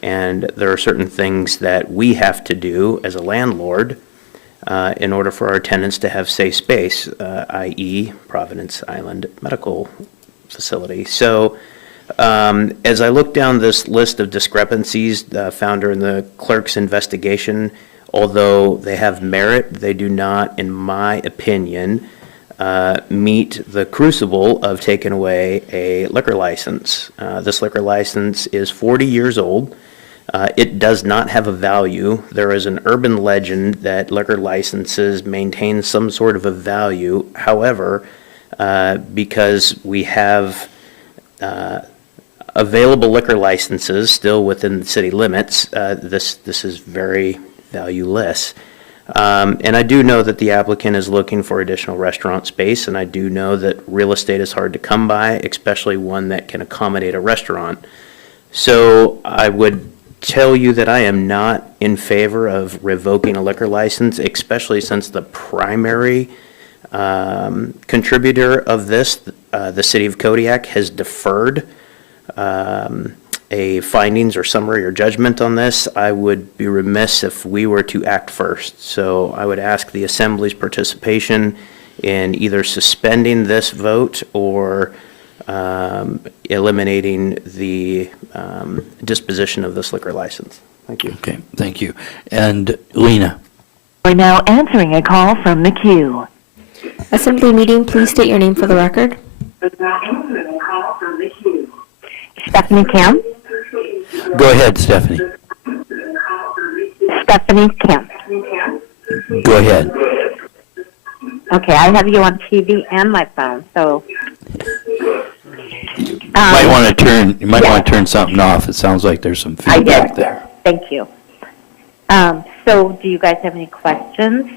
and there are certain things that we have to do as a landlord in order for our tenants to have safe space, i.e. Providence Island Medical Facility. So As I look down this list of discrepancies found in the clerk's investigation, although they have merit, they do not, in my opinion, meet the crucible of taking away a liquor license. This liquor license is 40 years old. It does not have a value. There is an urban legend that liquor licenses maintain some sort of a value. However, because we have available liquor licenses still within the city limits, this is very valueless. And I do know that the applicant is looking for additional restaurant space, and I do know that real estate is hard to come by, especially one that can accommodate a restaurant. So I would tell you that I am not in favor of revoking a liquor license, especially since the primary contributor of this, the city of Kodiak, has deferred a findings or summary or judgment on this. I would be remiss if we were to act first. So I would ask the Assembly's participation in either suspending this vote or eliminating the disposition of this liquor license. Thank you. Okay, thank you. And Lena? We're now answering a call from the queue. Assembly meeting, please state your name for the record. Stephanie Kemp. Go ahead, Stephanie. Stephanie Kemp. Go ahead. Okay, I have you on TV and my phone, so. You might want to turn something off. It sounds like there's some I feedback did. there. Thank you. So do you guys have any questions?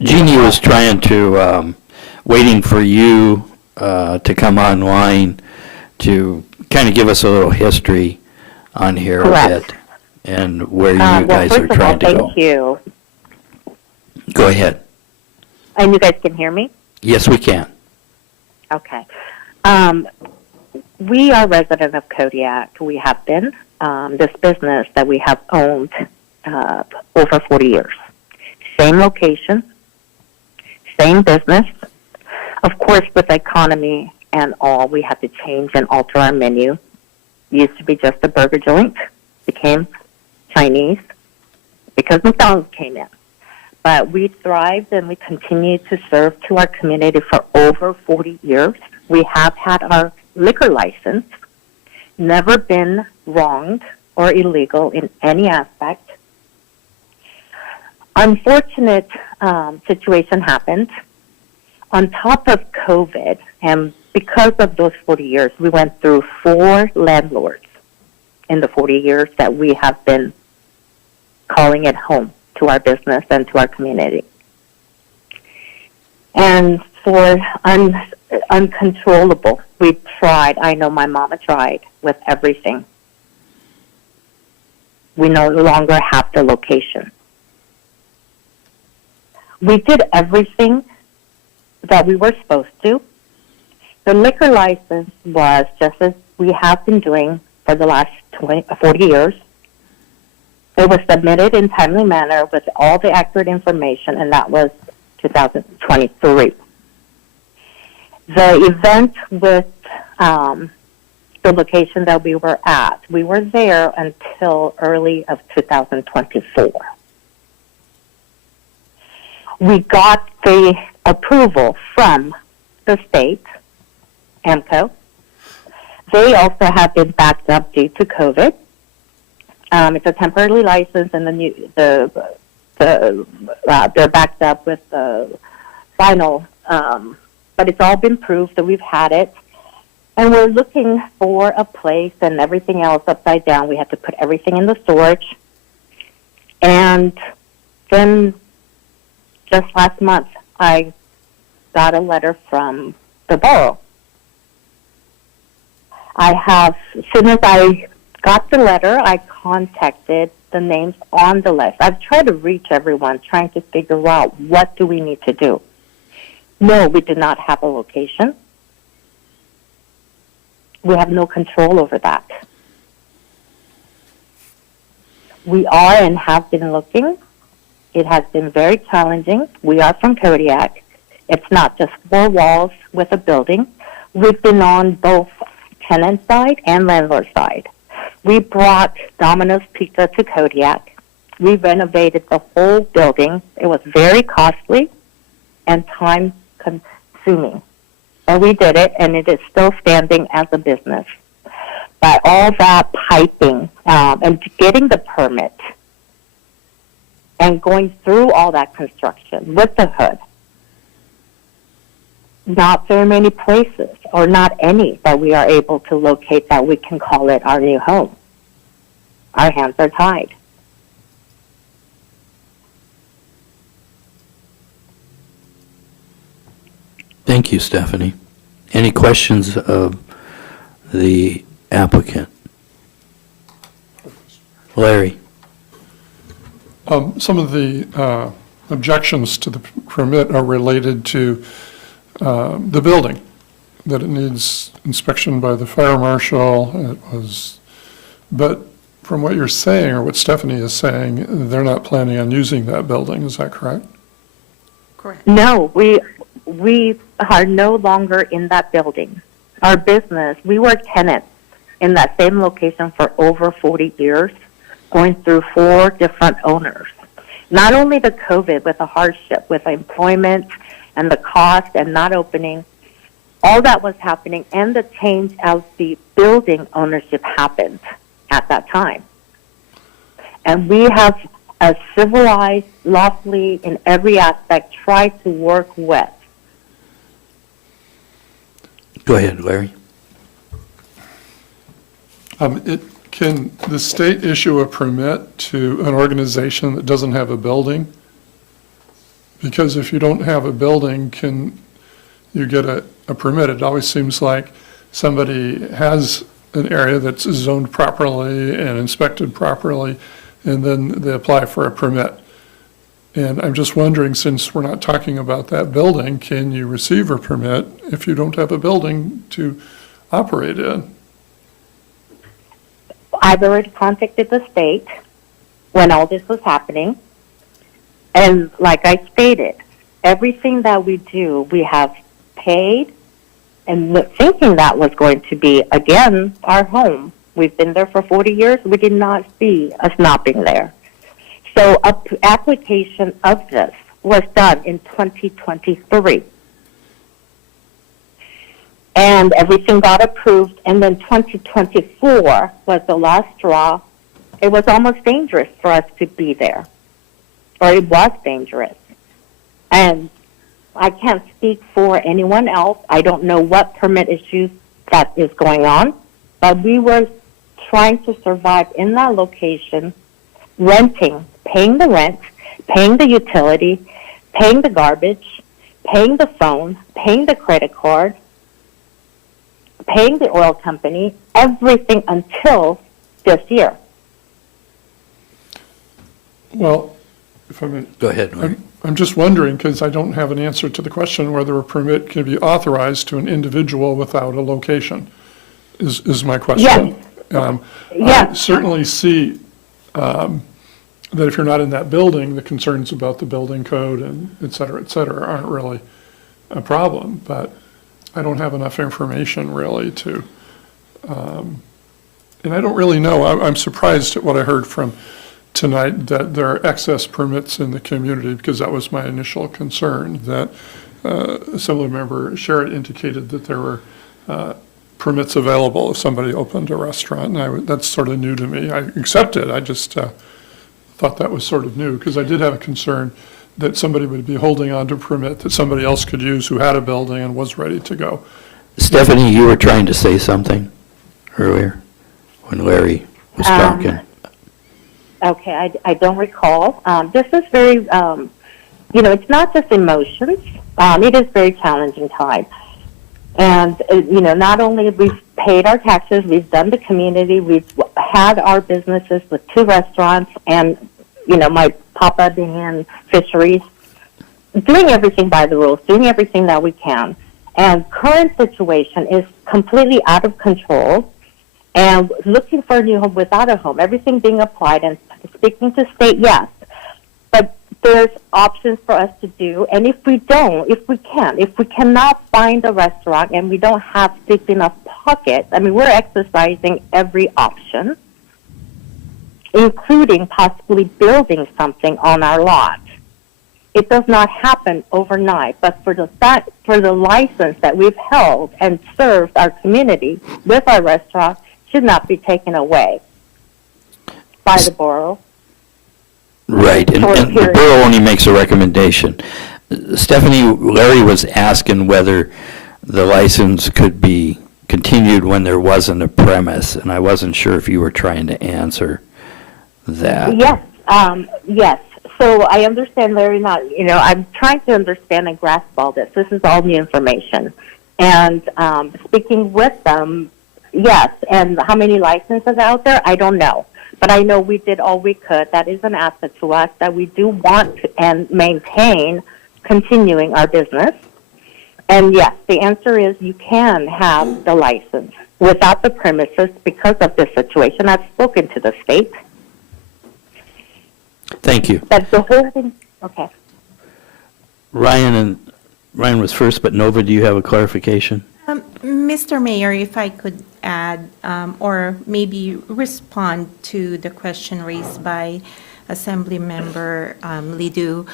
Jeannie was trying to, waiting for you to come online to kind of give us a little history on here Correct. a bit and where you guys are trying to go. Thank you. Go ahead. And you guys can hear me? Yes, we can. Okay. We are residents of Kodiak. We have been this business that we have owned over 40 years. Same location, same business. Of course, with the economy and all, we had to change and alter our menu. It used to be just a burger joint, became Chinese because McDonald's came in. But we thrived and we continue to serve to our community for over 40 years. We have had our liquor license, never been wronged or illegal in any aspect. Unfortunate situation happened. On top of COVID, and because of those 40 years, we went through 4 landlords in the 40 years that we have been calling it home to our business and to our community. And for uncontrollable, we tried, I know my mama tried with everything. We no longer have the location. We did everything that we were supposed to. The liquor license was just as we have been doing for the last 40 years. It was submitted in timely manner with all the accurate information, and that was 2023. The event with the location that we were at, we were there until early of 2024. We got the approval from the state, AMCO. They also have been backed up due to COVID. It's a temporary license, and they're backed up with the final. But it's all been proved that we've had it, and we're looking for a place and everything else upside down. We have to put everything in the storage, and then just last month I got a letter from the borough. As soon as I got the letter, I contacted the names on the list. I've tried to reach everyone, trying to figure out what do we need to do. No, we do not have a location. We have no control over that. We are and have been looking. It has been very challenging. We are from Kodiak. It's not just 4 walls with a building. we've been on both tenant side and landlord side. We brought Domino's Pizza to Kodiak. We renovated the whole building. It was very costly and time-consuming. But we did it, and it is still standing as a business. But all that piping and getting the permit and going through all that construction with the hood, not very many places, or not any, that we are able to locate that we can call it our new home. Our hands are tied. Thank you, Stephanie. Any questions of the applicant? Larry? Some of the objections to the permit are related to the building, that it needs inspection by the fire marshal. But from what you're saying, or what Stephanie is saying, they're not planning on using that building. Is that correct? Correct. No, we are no longer in that building. Our business, we were tenants in that same location for over 40 years, going through 4 different owners. Not only the COVID with the hardship, with employment and the cost and not opening, all that was happening, and the change of the building ownership happened at that time. And we have, as civilized, lawfully, in every aspect, tried to work with. Go ahead, Larry. Can the state issue a permit to an organization that doesn't have a building? Because if you don't have a building, can you get a permit? It always seems like somebody has an area that's zoned properly and inspected properly, and then they apply for a permit. And I'm just wondering, since we're not talking about that building, can you receive a permit if you don't have a building to operate in? I've already contacted the state when all this was happening. And like I stated, everything that we do, we have paid, and thinking that was going to be, again, our home. We've been there for 40 years. We did not see us not being there. So an application of this was done in 2023. And everything got approved, and then 2024 was the last straw. It was almost dangerous for us to be there, or it was dangerous. And I can't speak for anyone else. I don't know what permit issues that is going on, but we were trying to survive in that location, renting, paying the rent, paying the utility, paying the garbage, paying the phone, paying the credit card, paying the oil company, everything until this year. Well, if I may. Go ahead, Larry. I'm just wondering, because I don't have an answer to the question whether a permit can be authorized to an individual without a location, is my question. Yes. I certainly see that if you're not in that building, the concerns about the building code and et cetera, aren't really a problem, but I don't have enough information really to, and I don't really know. I'm surprised at what I heard from tonight, that there are excess permits in the community, because that was my initial concern, that Assemblymember Sherritt indicated that there were permits available if somebody opened a restaurant, and that's sort of new to me. I accept it, I just thought that was sort of new, because I did have a concern that somebody would be holding on to a permit that somebody else could use who had a building and was ready to go. Stephanie, you were trying to say something earlier when Larry was talking. Okay, I don't recall. This is very, it's not just emotions. It is very challenging time. And, not only we've paid our taxes, we've done the community, we've had our businesses with 2 restaurants, and, my papa being in fisheries, doing everything by the rules, doing everything that we can. And current situation is completely out of control, and looking for a new home without a home, everything being applied, and speaking to state, yes. But there's options for us to do. And if we cannot find a restaurant and we don't have deep enough pockets, I mean, we're exercising every option, including possibly building something on our lot. It does not happen overnight, but for the license that we've held and served our community with our restaurant should not be taken away by the borough. Right, and the borough only makes a recommendation. Stephanie, Larry was asking whether the license could be continued when there wasn't a premise, and I wasn't sure if you were trying to answer that. Yes, yes. So I understand, Larry, I'm trying to understand and grasp all this. This is all new information. And speaking with them, yes, and how many licenses out there, I don't know. But I know we did all we could. That is an asset to us that we do want to and maintain continuing our business. And yes, the answer is you can have the license without the premises because of this situation. I've spoken to the state. Thank you. But the whole thing, okay. Ryan was first, but Nova, do you have a clarification? Mr. Mayor, if I could add or maybe respond to the question raised by Assembly Member Lidu.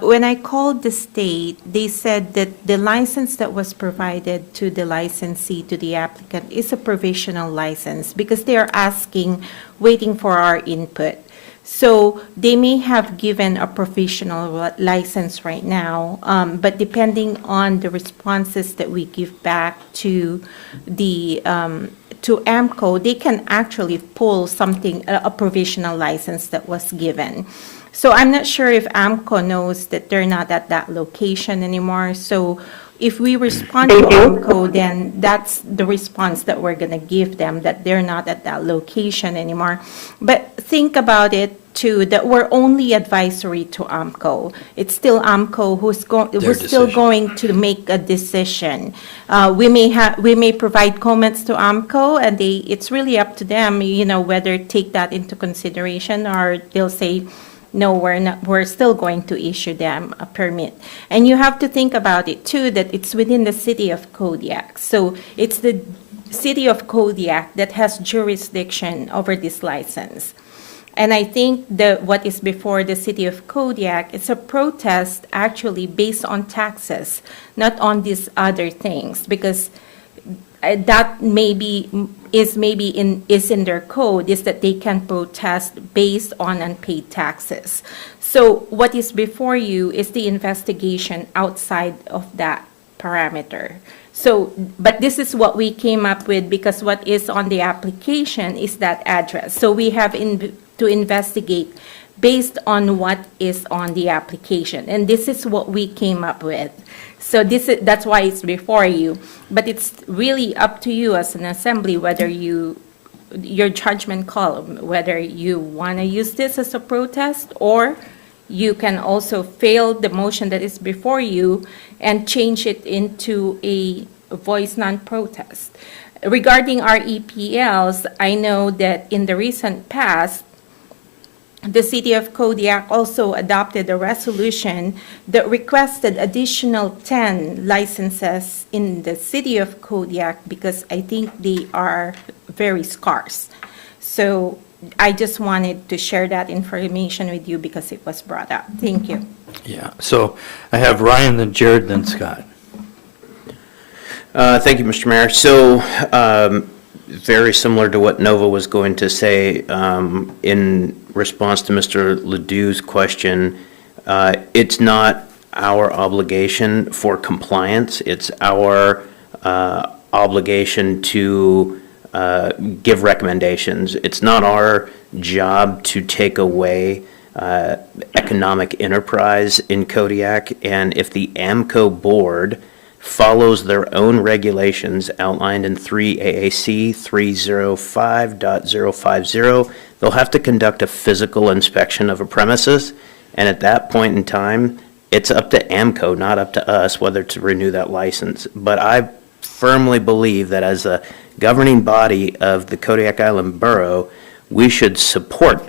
When I called the state, they said that the license that was provided to the licensee, to the applicant, is a provisional license because they are waiting for our input. So they may have given a provisional license right now, but depending on the responses that we give back to the to AMCO, they can actually pull a provisional license that was given. So I'm not sure if AMCO knows that they're not at that location anymore. So if we respond to AMCO, then that's the response that we're going to give them, that they're not at that location anymore. But think about it, too, that we're only advisory to AMCO. It's still AMCO who's still going to make a decision. We may provide comments to AMCO, and it's really up to them, whether take that into consideration or they'll say, no, we're still going to issue them a permit. And you have to think about it, too, that it's within the city of Kodiak. So it's the city of Kodiak that has jurisdiction over this license. And I think what is before the city of Kodiak, it's a protest actually based on taxes, not on these other things, because that is in their code, is that they can protest based on unpaid taxes. So what is before you is the investigation outside of that parameter. So, but this is what we came up with because what is on the application is that address. So we have to investigate based on what is on the application. And this is what we came up with. So that's why it's before you. But it's really up to you as an assembly whether your judgment call, whether you want to use this as a protest, or you can also fail the motion that is before you and change it into a voice non-protest. Regarding our EPLs, I know that in the recent past, the city of Kodiak also adopted a resolution that requested additional 10 licenses in the city of Kodiak because I think they are very scarce. So I just wanted to share that information with you because it was brought up. Thank you. Yeah, so I have Ryan, then Jared, then Scott. Thank you, Mr. Mayor. So, very similar to what Nova was going to say, in response to Mr. Ledoux's question, it's not our obligation for compliance. It's our obligation to give recommendations. It's not our job to take away economic enterprise in Kodiak. And if the AMCO board follows their own regulations outlined in 3 AAC 305.050, they'll have to conduct a physical inspection of a premises, and at that point in time, it's up to AMCO, not up to us, whether to renew that license. But I firmly believe that as a governing body of the Kodiak Island Borough, we should support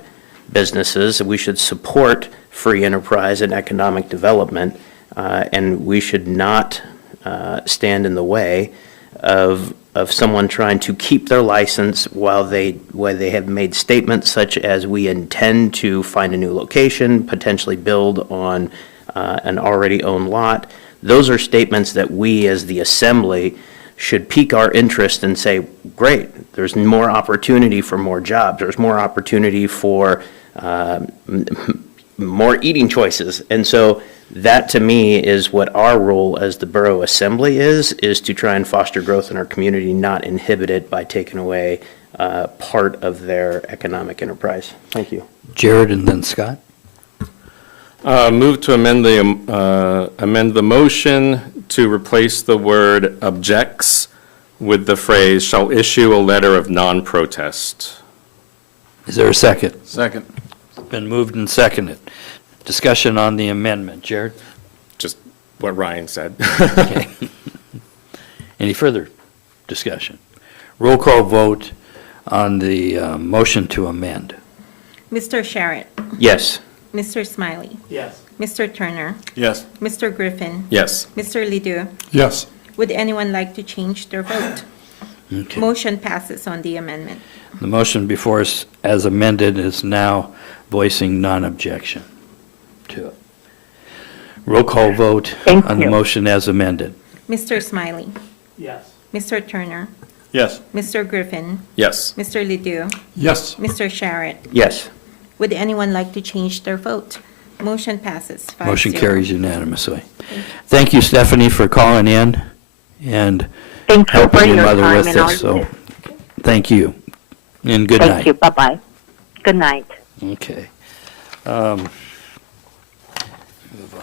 businesses, we should support free enterprise and economic development, and we should not stand in the way of someone trying to keep their license while they have made statements such as we intend to find a new location, potentially build on an already owned lot. Those are statements that we as the assembly should pique our interest and say, great, there's more opportunity for more jobs, there's more opportunity for more eating choices. And so that, to me, is what our role as the Borough Assembly is to try and foster growth in our community, not inhibit it by taking away part of their economic enterprise. Thank you. Jared and then Scott. Move to amend the motion to replace the word objects with the phrase shall issue a letter of non-protest. Is there a second? Second. Been moved and seconded. Discussion on the amendment. Jared? Just what Ryan said. Okay. Any further discussion? Roll call vote on the motion to amend. Mr. Sharrett, Yes. Mr. Smiley, Yes. Mr. Turner, Yes. Mr. Griffin, Yes. Mr. Ledoux. Yes. Would anyone like to change their vote? Okay. Motion passes on the amendment. The motion before us as amended is now voicing non-objection to it. Roll call vote Thank on the you. motion as amended. Mr. Smiley, Yes. Mr. Turner, Yes. Mr. Griffin, Yes. Mr. Ledoux, Yes. Mr. Sharrett. Yes. Would anyone like to change their vote? Motion passes 5-0. Motion carries unanimously. Thank you, Stephanie, for calling in and Thank you for helping your your mother time with and all this. you So, do. thank you, and good Thank night. you. Bye-bye. Good night. Okay. Move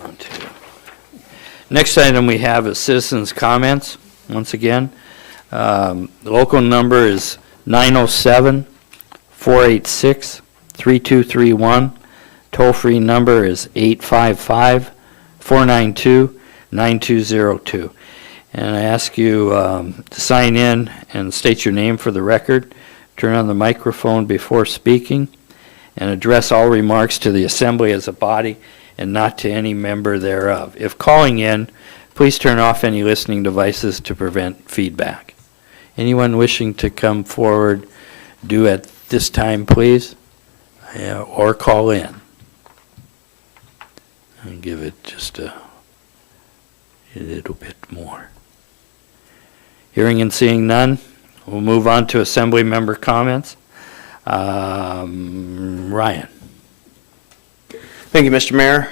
on to, next item we have is citizens' comments, once again. The local number is 907-486-3231. Toll-free number is 855-492-9202. And I ask you to sign in and state your name for the record, turn on the microphone before speaking, and address all remarks to the assembly as a body and not to any member thereof. If calling in, please turn off any listening devices to prevent feedback. Anyone wishing to come forward, do at this time, please, or call in. And give it just a little bit more. Hearing and seeing none, we'll move on to assembly member comments. Ryan. Thank you, Mr. Mayor.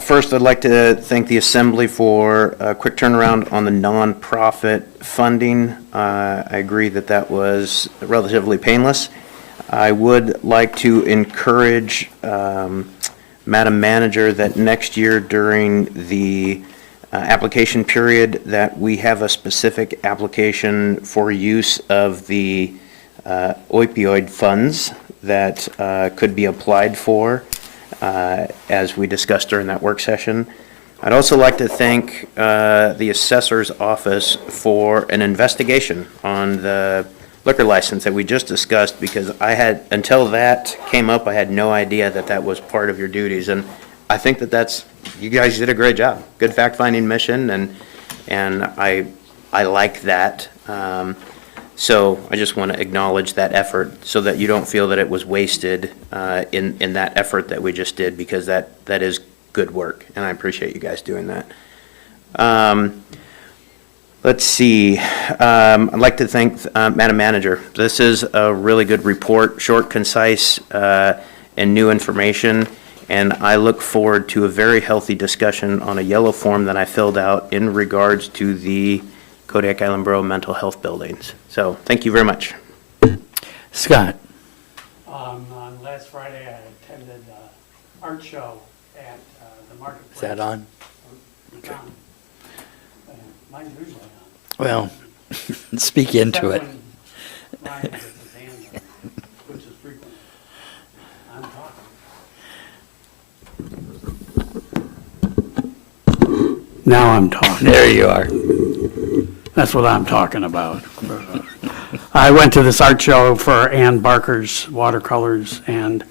First, I'd like to thank the Assembly for a quick turnaround on the nonprofit funding. I agree that that was relatively painless. I would like to encourage Madam Manager that next year during the application period that we have a specific application for use of the opioid funds that could be applied for, as we discussed during that work session. I'd also like to thank the Assessor's Office for an investigation on the liquor license that we just discussed, because I had, until that came up, I had no idea that that was part of your duties. And I think that that's, you guys did a great job. Good fact-finding mission, and I like that. So I just want to acknowledge that effort so that you don't feel that it was wasted in that effort that we just did, because that is good work, and I appreciate you guys doing that. Let's see. I'd like to thank Madam Manager. This is a really good report, short, concise, and new information, and I look forward to a very healthy discussion on a yellow form that I filled out in regards to the Kodiak Island Borough mental health buildings. So, thank you very much. Scott. On last Friday, I attended an art show at the marketplace. Is that on? It's on. Mine's usually on. Well, speak into it. Except when Ryan gets his hands on it, which is frequent. I'm talking. Now I'm talking. There you are. That's what I'm talking about. I went to this art show for Ann Barker's watercolors, and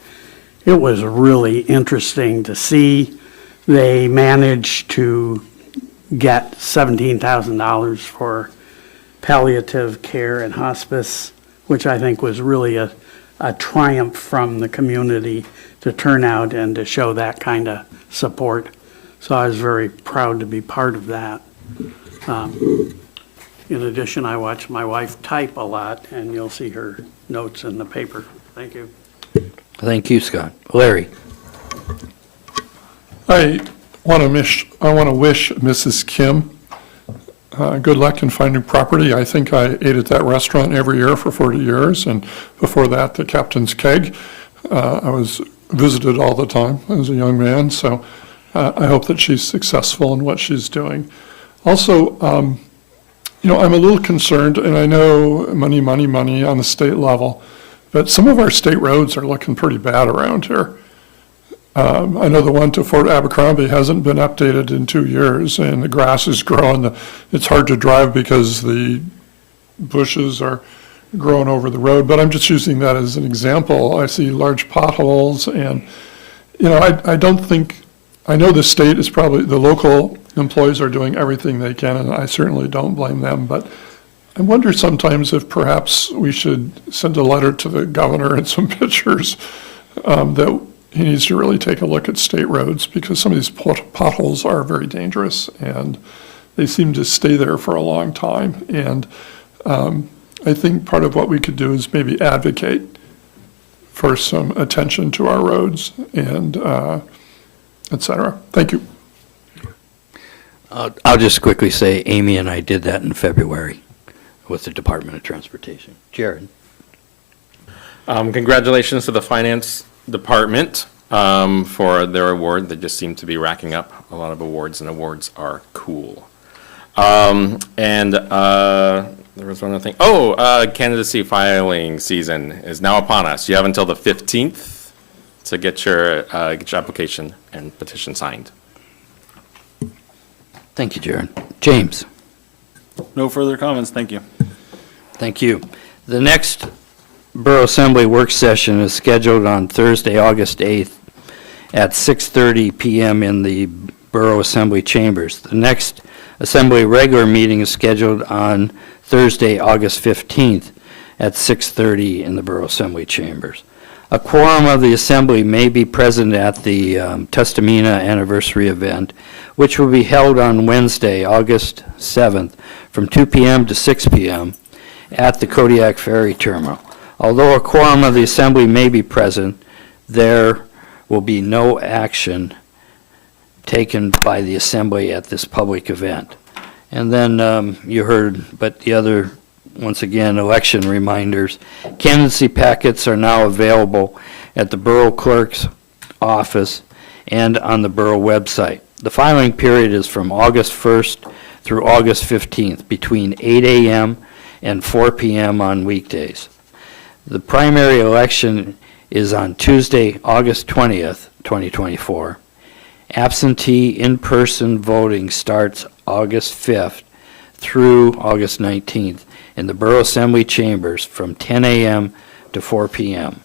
it was really interesting to see. They managed to get $17,000 for palliative care and hospice, which I think was really a triumph from the community to turn out and to show that kind of support. So I was very proud to be part of that. In addition, I watch my wife type a lot, and you'll see her notes in the paper. Thank you. Thank you, Scott. Larry? I want to wish Mrs. Kim good luck in finding property. I think I ate at that restaurant every year for 40 years, and before that, the Captain's Keg. I was visited all the time as a young man, so I hope that she's successful in what she's doing. Also, I'm a little concerned, and I know money on the state level, but some of our state roads are looking pretty bad around here. I know the one to Fort Abercrombie hasn't been updated in 2 years, and the grass is growing. It's hard to drive because the bushes are growing over the road, but I'm just using that as an example. I see large potholes, and, I don't think, I know the state is probably, the local employees are doing everything they can, and I certainly don't blame them, but I wonder sometimes if perhaps we should send a letter to the governor and some pictures that he needs to really take a look at state roads, because some of these potholes are very dangerous, and they seem to stay there for a long time. And I think part of what we could do is maybe advocate for some attention to our roads and et cetera. Thank you. I'll just quickly say Amy and I did that in February with the Department of Transportation. Jared? Congratulations to the Finance Department for their award. They just seem to be racking up a lot of awards, and awards are cool. There was one other thing. Candidacy filing season is now upon us. You have until the 15th to get your application and petition signed. Thank you, Jared. James? No further comments, thank you. Thank you. The next Borough Assembly work session is scheduled on Thursday, August 8th at 6:30 p.m. in the Borough Assembly chambers. The next Assembly regular meeting is scheduled on Thursday, August 15th at 6:30 in the Borough Assembly chambers. A quorum of the Assembly may be present at the Tustamina anniversary event, which will be held on Wednesday, August 7th from 2 p.m. to 6 p.m. at the Kodiak Ferry Terminal. Although a quorum of the Assembly may be present, there will be no action taken by the Assembly at this public event. And then you heard, but the other, once again, election reminders. Candidacy packets are now available at the Borough Clerk's office and on the Borough website. The filing period is from August 1st through August 15th between 8 a.m. and 4 p.m. on weekdays. The primary election is on Tuesday, August 20th, 2024. Absentee in-person voting starts August 5th through August 19th in the Borough Assembly chambers from 10 a.m. to 4 p.m.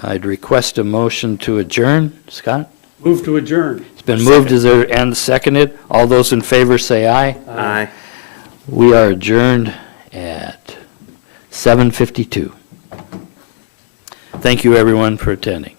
I'd request a motion to adjourn. Scott? Move to adjourn. It's been moved and seconded. All those in favor say aye. Aye. We are adjourned at 7:52. Thank you, everyone, for attending.